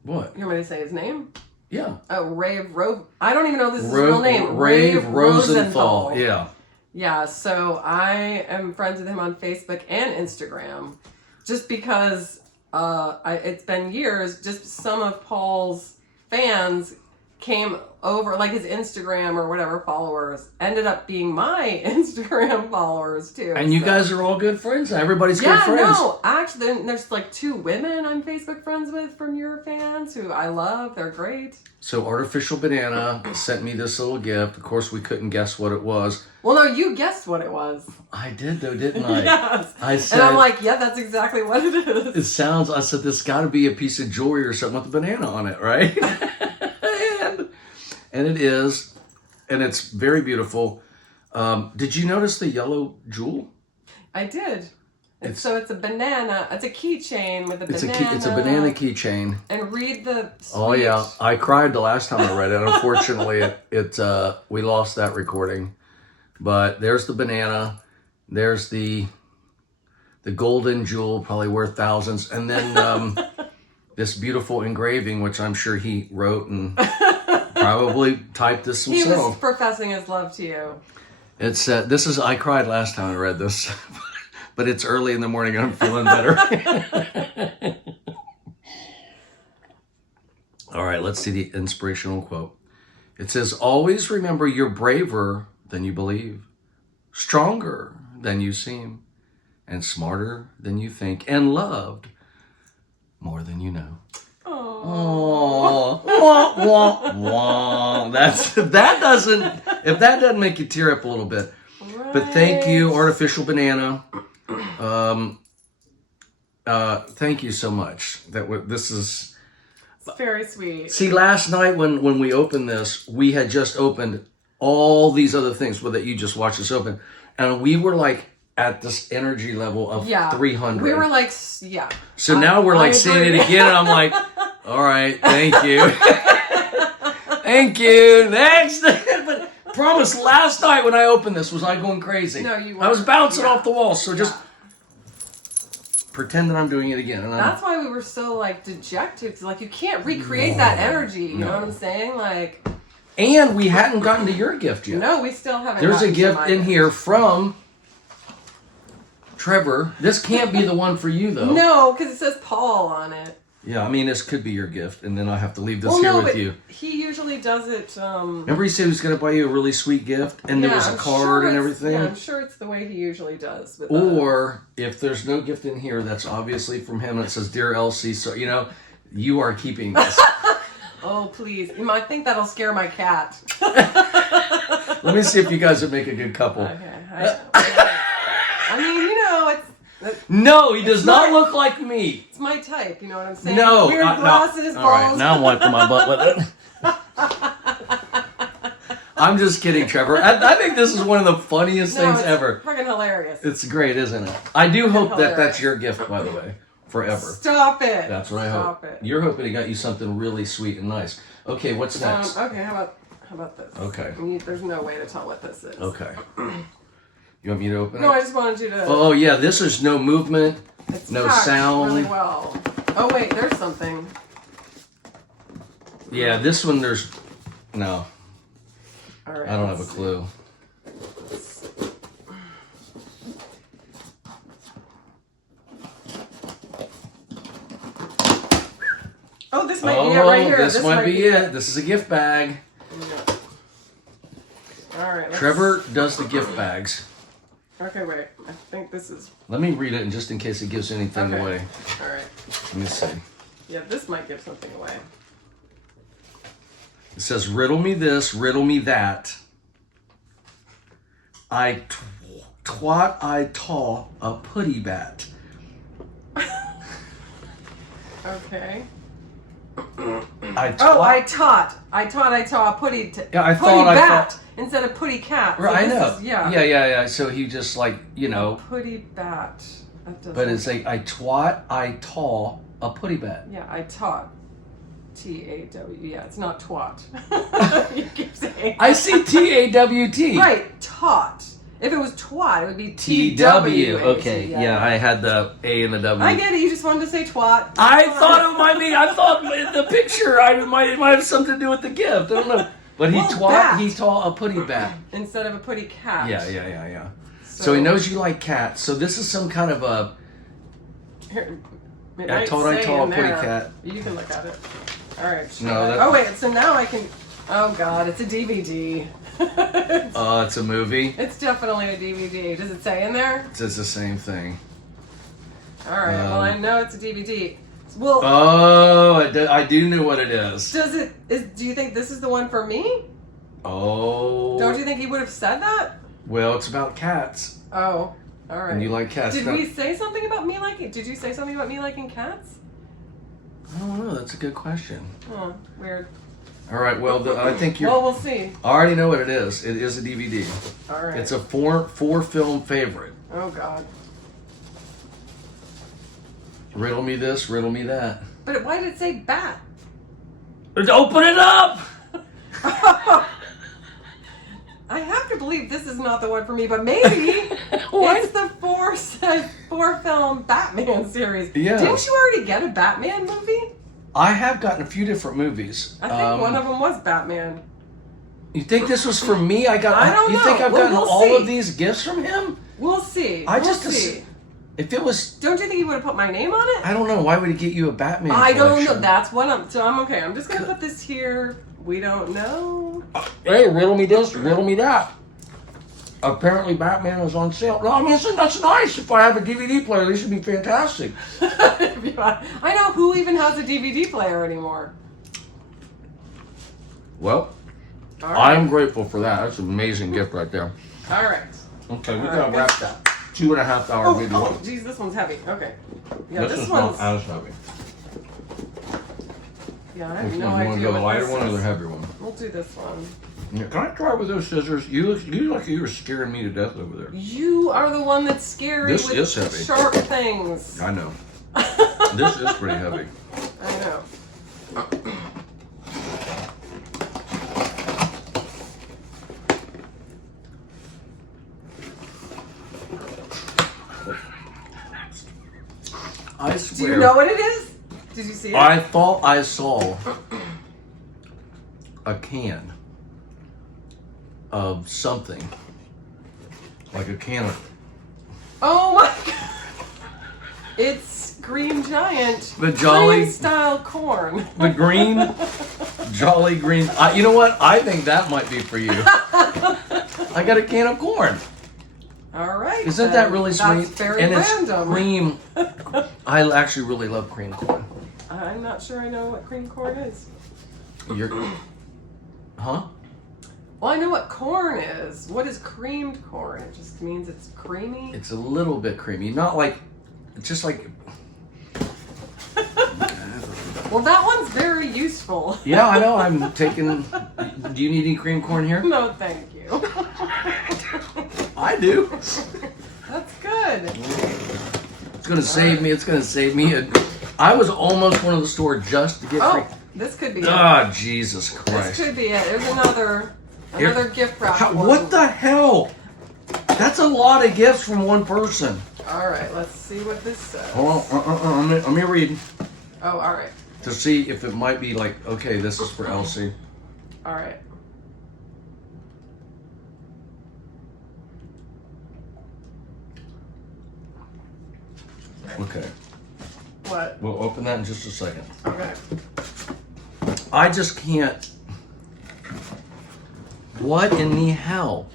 What? You want me to say his name? Yeah. Oh, I don't even know this is his real name. Rave Rosenthal. Yeah. Yeah, so I am friends with him on Facebook and Instagram. Just because it's been years, just some of Paul's fans came over, like his Instagram or whatever followers, ended up being my Instagram followers too. And you guys are all good friends? Everybody's good friends? Yeah, no, actually, there's like 2 women I'm Facebook friends with from your fans who I love. They're great. So Artificial Banana sent me this little gift. Of course, we couldn't guess what it was. Well, no, you guessed what it was. I did, though, didn't I? Yes. I said, and I'm like, yeah, that's exactly what it is. I said, this got to be a piece of jewelry or something with a banana on it, right? And it is, and it's very beautiful. Did you notice the yellow jewel? I did. It's a banana. It's a keychain with a banana. It's a banana keychain. And read the sweet... Oh yeah, I cried the last time I read it. Unfortunately, we lost that recording. But there's the banana. There's the golden jewel, probably worth thousands, and then this beautiful engraving, which I'm sure he wrote and probably typed this himself. He was professing his love to you. It's I cried last time I read this, but it's early in the morning and I'm feeling better. All right, let's see the inspirational quote. It says, "Always remember you're braver than you believe, stronger than you seem, and smarter than you think, and loved more than you know." Oh, wah, wah, wah. If that doesn't make you tear up a little bit. Right. But thank you, Artificial Banana. Thank you so much. This is... It's very sweet. See, last night when we opened this, we had just opened all these other things that you just watched us open. And we were like at this energy level of 300. We were like, yeah. So now we're like seeing it again, and I'm like, all right, thank you. Thank you. Next. But promise, last night when I opened this, was I going crazy? No, you weren't. I was bouncing off the wall, so just pretend that I'm doing it again. And that's why we were so like dejected. Like, you can't recreate that energy. You know what I'm saying? Like. And we hadn't gotten to your gift yet. No, we still haven't. There's a gift in here from Trevor. This can't be the one for you, though. No, because it says Paul on it. Yeah, I mean, this could be your gift, and then I have to leave this here with you. He usually does it... Remember he said he was going to buy you a really sweet gift, and there was a card and everything? Yeah, I'm sure it's the way he usually does. Or, if there's no gift in here, that's obviously from him, and it says, "Dear Elsie," so, you are keeping this. Oh, please. I think that'll scare my cat. Let me see if you guys would make a good couple. Okay. I mean, it's... No, he does not look like me. It's my type, you know what I'm saying? No. Weird glasses, balls. All right, now I'm wiping my butt with it. I'm just kidding, Trevor. I think this is one of the funniest things ever. It's freaking hilarious. It's great, isn't it? I do hope that that's your gift, by the way, forever. Stop it. That's what I hope. Stop it. You're hoping he got you something really sweet and nice. Okay, what's next? Okay, how about this? Okay. There's no way to tell what this is. Okay. You want me to open it? No, I just wanted you to... Oh, yeah, this is no movement, it's no packed sound. really well. Oh, wait, there's something. Yeah, this one there's no. All right. I don't have a clue. Oh, this might be it right here. This might be it. This is a gift bag. Yeah. All right. Trevor does the gift bags. Okay, wait. I think this is. Let me read it, and just in case it gives anything away. All right. Let me see. Yeah, this might give something away. It says, riddle me this, riddle me that. Twat I taw a putty bat. Okay. I taught a putty Yeah, I putty thought I bat thought instead of putty cat. So Right, I this know. is- yeah. Yeah. So he just like, you know. Putty bat. That doesn't- But it's like I taw a putty bat. Yeah, I taught. TAW. Yeah, it's not twat. You keep saying. I see TAWT. Right, taught. If it was twat, it would be TW. TW. Okay. Yeah, I had the A and the W. I get it. You just wanted to say twat. I thought it might be. I thought the picture. It might have something to do with the gift. I don't know. But he taw a putty bat instead of a putty cat. Yeah. So he knows you like cats. So this is some kind of a. Here, I taw a putty cat. You can look at it. All right. No. Wait. So now I can. Oh God, it's a DVD. It's a movie. It's definitely a DVD. Does it say in there? It's the same thing. All right. Well, I know it's a DVD. Well. Oh, I do know what it is. Do you think this is the one for me? Oh. Don't you think he would have said that? Well, it's about cats. Oh. All right. And you like cats. Did we say something about me liking? Did you say something about me liking cats? I don't know. That's a good question. Oh, weird. All right. Well, I think you're. Well, we'll see. I already know what it is. It is a DVD. All right. It's a four film favorite. Oh God. Riddle me this, riddle me that. But why did it say bat? Open it up! I have to believe this is not the one for me, but maybe it's the four film Batman series. Yeah. Didn't you already get a Batman movie? I have gotten a few different movies. I think one of them was Batman. You think this was for me? I don't You know. think I've gotten We'll all see. of these gifts from him? We'll see. We'll see. If it was, Don't you think he would have put my name on it? I don't know. Why would he get you a Batman? I don't collection? know. That's what I'm okay. I'm just gonna put this here. We don't know. Hey, riddle me this, riddle me that. Apparently, Batman is on sale. No, I mean that's nice. If I have a DVD player, this should be fantastic. I know who even has a DVD player anymore. Well, All right. I'm grateful for that. That's an amazing gift right there. All right. Okay, we All gotta right, wrap good stuff. 2.5 hour video. Oh, geez, this one's heavy. Okay. Yeah, this is one's. not as heavy. Yeah, I have Which no one? You want idea to go the what lighter this one or the is. heavier one? We'll do this one. Yeah, can I try with those scissors? You look like you were scaring me to death over there. You are the one that's scary This with is heavy. sharp things. I know. This is pretty heavy. I know. I Do swear. you know what it is? Did you see it? I thought I saw a can of something. Like a can of... Oh my God. It's Green Giant. The Jolly- Green style corn. The green, jolly green... you know what? I think that might be for you. I got a can of corn. All right. Isn't then. that really sweet? That's very and random. It's cream. I actually really love cream corn. I'm not sure I know what cream corn is. You're... Huh? Well, I know what corn is. What is creamed corn? It just means it's creamy. It's a little bit creamy. Not like... It's just like... Well, that one's very useful. Yeah, I know. I'm taking... Do you need any cream corn here? No, thank you. I do. That's good. It's gonna save me. It's gonna save me. I was almost one of the store just to get. Oh, this could be it. Ah, Jesus This Christ! could be it. There's another gift wrap. What the hell? That's a lot of gifts from one person. All right, let's see what this says. Hold on. Let me read. Oh, all right. to see if it might be like, okay, this is for Elsie. All right. Okay. What? We'll open that in just a second. Okay. I just can't. What in the hell?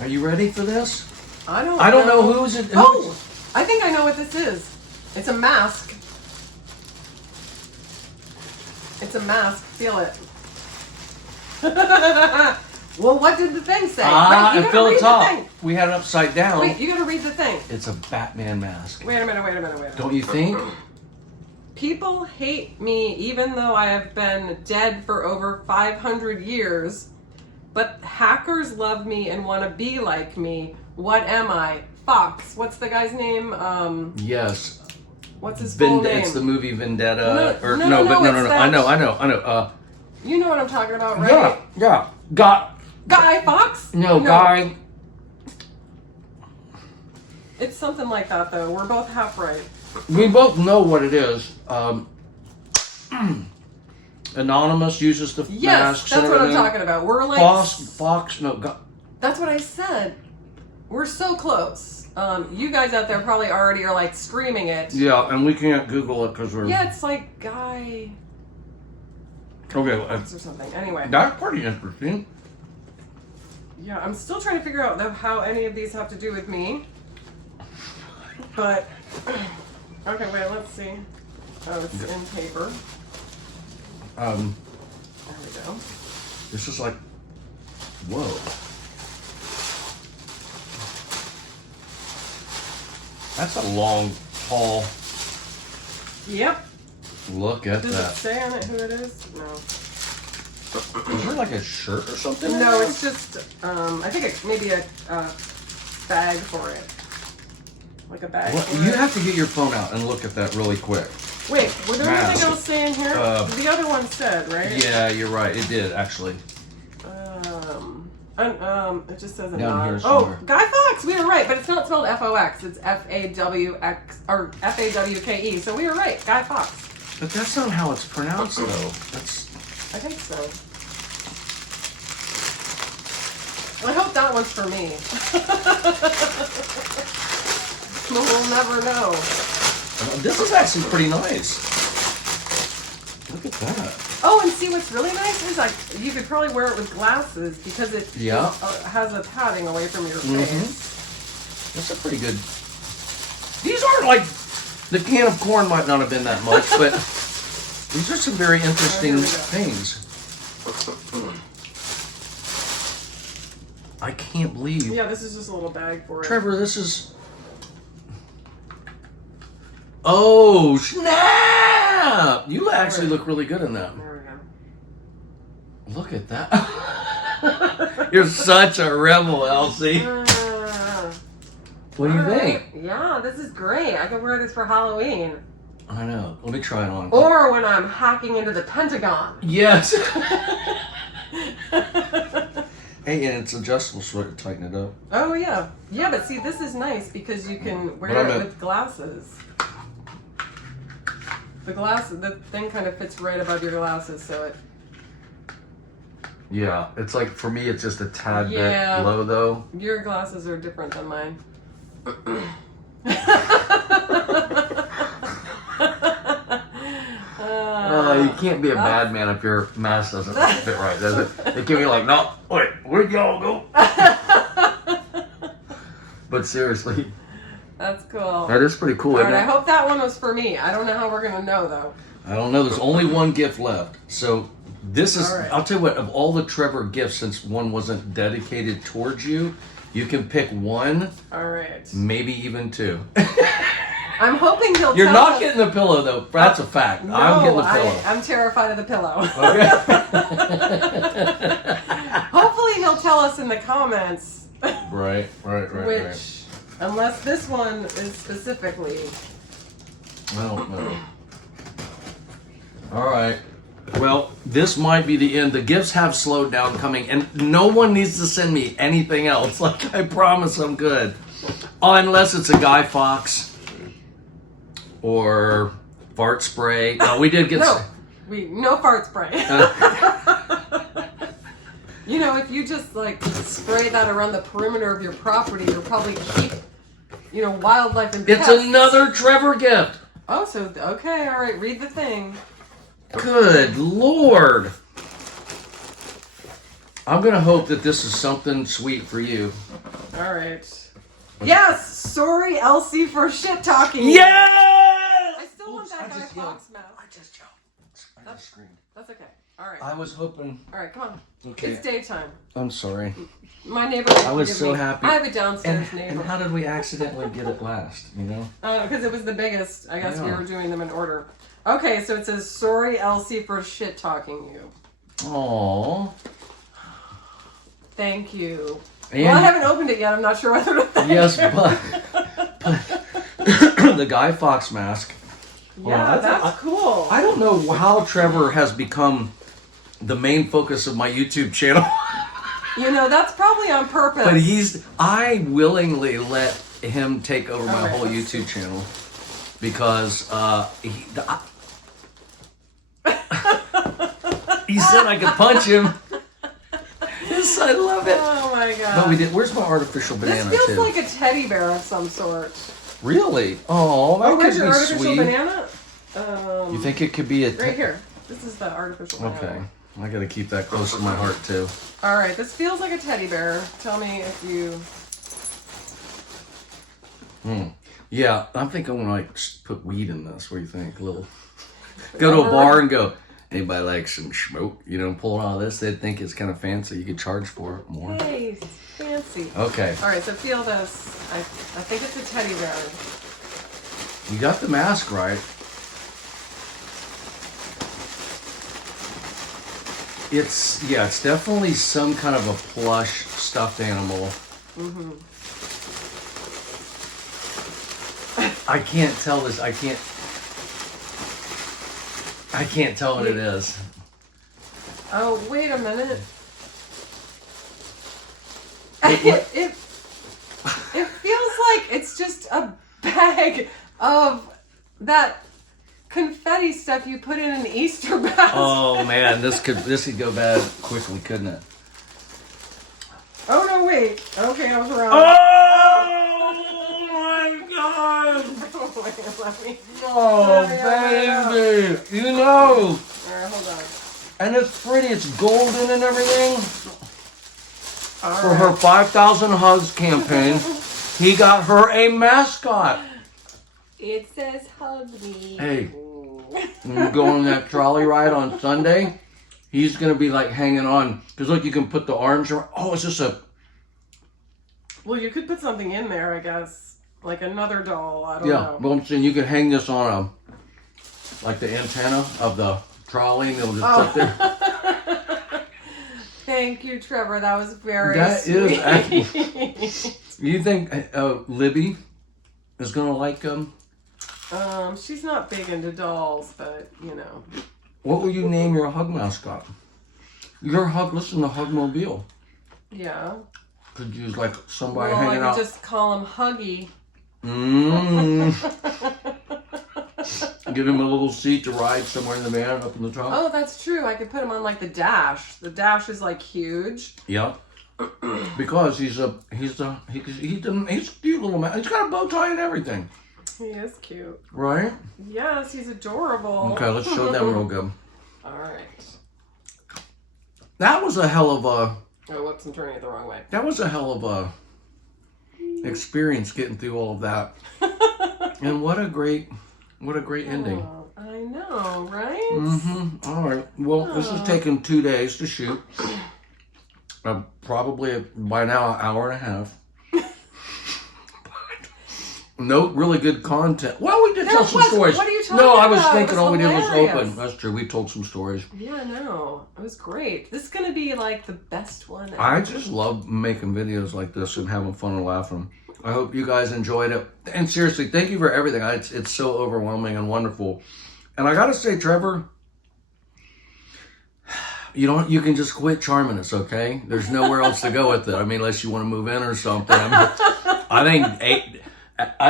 Are you ready for this? I don't know who's it. Oh, I think I know what this is. It's a mask. It's a mask. Feel it. Well, what did the thing say? And gotta fill read the top. thing. We had it upside down. Wait, you gotta read the thing. It's a Batman mask. Wait a minute. Don't you think? People hate me even though I have been dead for over 500 years, but hackers love me and want to be like me. What am I? Fox. What's the guy's name? Yes. What's his full name? It's the movie Vendetta. No, No. I know. You know what I'm talking about, right? Yeah. Guy Fox? No, Guy. It's something like that, though. We're both half right. We both know what it is. Anonymous uses the Yes, masks. that's and what I'm everything. talking about. We're like... Fox, no. That's what I said. We're so close. You guys out there probably already are like screaming it. Yeah, and we can't Google it because we're... Yeah, it's like Guy... Okay, or something. Anyway. that's pretty interesting. Yeah, I'm still trying to figure out how any of these have to do with me. But... Okay, wait, let's see. Oh, it's in paper. There we go. This is like... Whoa. That's a long, tall... Yep. Look at Does that. it say on it who it is? No. Is there like a shirt or something? No, it's just, I think it's maybe a bag for it. Like a bag. What? You have to get your phone out and look at that really quick. Wait, was there Mask. anything else saying here? The other one said, right? Yeah, you're right. It did, actually. It just says a Down nod. here Oh, somewhere. Guy Fawkes. We were right, but it's not spelled F-O-X. It's F-A-W-X or F-A-W-K-E. So we were right. Guy Fawkes. But that's not how it's pronounced, though. That's... I think so. I hope that one's for me. We'll never know. This is actually pretty nice. Look at that. Oh, and see what's really nice is like you could probably wear it with glasses because it has a padding away from your face. That's a pretty good... These aren't like... The can of corn might not have been that much, but these are some very interesting things. I can't believe... Yeah, this is just a little bag for it. Trevor, this is... Oh, snap! You actually look really good in that. There we go. Look at that. You're such a rebel, Elsie. What do you think? Yeah, this is great. I could wear this for Halloween. I know. Let me try it on. Or when I'm hacking into the Pentagon. Yes. Hey, and it's adjustable, so I can tighten it up. Oh, yeah. Yeah, but see, this is nice because you can wear it with glasses. The thing kind of fits right above your glasses, so it... Yeah, it's like, for me, it's just a tad bit Yeah. low, though. Your glasses are different than mine. You can't be a bad man if your mask doesn't fit right, does it? They give you like, no, wait, where'd y'all go? But seriously. That's cool. That is pretty cool, Alright, isn't I it? hope that one was for me. I don't know how we're going to know, though. I don't know, there's only one gift left. So this is, All right. I'll tell you what, of all the Trevor gifts, since one wasn't dedicated towards you, you can pick one, Alright. maybe even two. I'm hoping he'll You're tell not us. getting the pillow, though. That's a fact. No, I'm getting the pillow. I'm terrified of the pillow. Okay. Hopefully he'll tell us in the comments. Right. Which, unless this one is specifically. I don't know. All right. Well, this might be the end. The gifts have slowed down coming, and no one needs to send me anything else. Like, I promise I'm good. Unless it's a Guy Fawkes or fart spray. No, we did get no fart spray. You know, if you just like spray that around the perimeter of your property, you'll probably keep, you know, wildlife and pests. It's another Trevor gift. Oh, so okay, all right. Read the thing. Good Lord. I'm gonna hope that this is something sweet for you. All right. Yes. Sorry, Elsie, for shit talking. Yes. I still want that Guy Fawkes mask. I just screamed. That's okay. All right. I was hoping. All right, come on. Okay. It's daytime. I'm sorry. My neighbor. I was so happy. I have a downstairs neighbor. And how did we accidentally get it last? You know? Because it was the biggest. I guess we were doing them in order. Okay, so it says, "Sorry, Elsie, for shit talking you." Aww. Thank you. And well, I haven't opened it yet. I'm not sure whether to thank yes, you. but the Guy Fawkes mask. Yeah, that's cool. I don't know how Trevor has become the main focus of my YouTube channel. You know, that's probably on purpose. But I willingly let him take over my whole YouTube channel because he said I could punch him. Yes, I love it. Oh my god. But we did. Where's my artificial banana? This feels like a teddy bear of some sort. Really? Oh, that could where's be your artificial sweet. banana? You think it could be a right here. This is the artificial banana. Okay. I gotta keep that close to my heart too. All right, this feels like a teddy bear. Tell me if you. Yeah, I'm thinking I'm gonna like put weed in this. What do you think? A little. Go to a bar and go. Anybody like some smoke? You know, pull all this. They'd think it's kind of fancy. You could charge for it more. Hey, fancy. Okay. All right, so feel this. I think it's a teddy bear. You got the mask right. It's definitely some kind of a plush stuffed animal. Mm-hmm. I can't tell this. I can't tell what it is. Oh, wait a minute. It feels like it's just a bag of that confetti stuff you put in an Easter basket. Oh man, this could go bad quickly, couldn't it? Oh no, wait. Okay, I was wrong. Oh my god! Let me. Oh baby, you know. Alright, hold on. And it's pretty. It's golden and everything. All For right. her 5,000 Hugs campaign, he got her a mascot. It says hug me. Hey, when you go on that trolley ride on Sunday, he's going to be like hanging on. Because look, you can put the arms around. Oh, it's just a... Well, you could put something in there, I guess. Like another doll. I don't know. Yeah, well, I'm saying you can hang this on like the antenna of the trolley and it'll just sit there. Thank you, Trevor. That was very That sweet. is actually... You think Libby is going to like them? She's not big into dolls, but, you know. What will you name your Hug mascot? Listen to Hugmobile. Yeah. Could use like somebody Well, hanging I out. could just call him Huggy. Give him a little seat to ride somewhere in the van up in the top. Oh, that's true. I could put him on like the dash. The dash is like huge. Yeah. Because he's a cute little man. He's got a bow tie and everything. He is cute. Right? Yes, he's adorable. Okay, let's show them real good. All right. That was a hell of a... Oh, whoops, I'm turning it the wrong way. That was a hell of a experience getting through all of that. And what a great ending. Oh, I know, right? Mm-hmm. All right. Well, this has taken 2 days to shoot. Probably by now an hour and a half. No really good content. Well, we did tell some stories. What are you talking No, I was about? thinking It was all we did was hilarious. open. That's true. We told some stories. Yeah, no. It was great. This is going to be like the best one ever. I just love making videos like this and having fun and laughing. I hope you guys enjoyed it. And seriously, thank you for everything. It's so overwhelming and wonderful. And I got to say, Trevor, you can just quit charming us, okay? There's nowhere else to go with it. I mean, unless you want to move in or something. I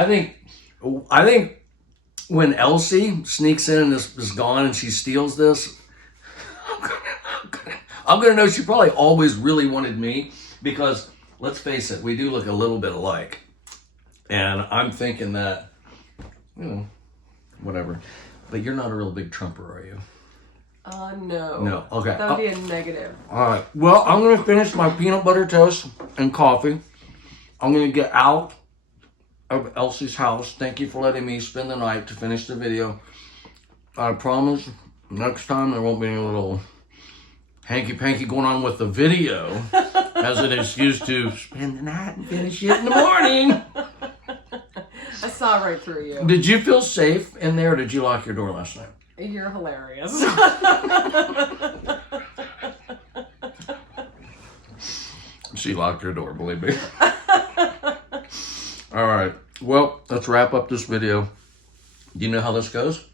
think when Elsie sneaks in and is gone and she steals this, I'm gonna know she probably always really wanted me, because let's face it, we do look a little bit alike. And I'm thinking that, whatever. But you're not a real big Trumper, are you? No. No, okay. That would be a negative. All right. Well, I'm going to finish my peanut butter toast and coffee. I'm going to get out of Elsie's house. Thank you for letting me spend the night to finish the video. I promise next time there won't be any little hanky-panky going on with the video as an excuse to spend the night and finish it in the morning. I saw right through you. Did you feel safe in there, or did you lock your door last night? You're hilarious. She locked her door, believe me. All right. Well, let's wrap up this video. Do you know how this goes?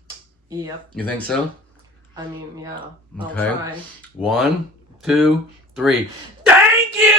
Yep. You think so? I mean, yeah. I'll Okay. try. 1, 2, 3. Thank you!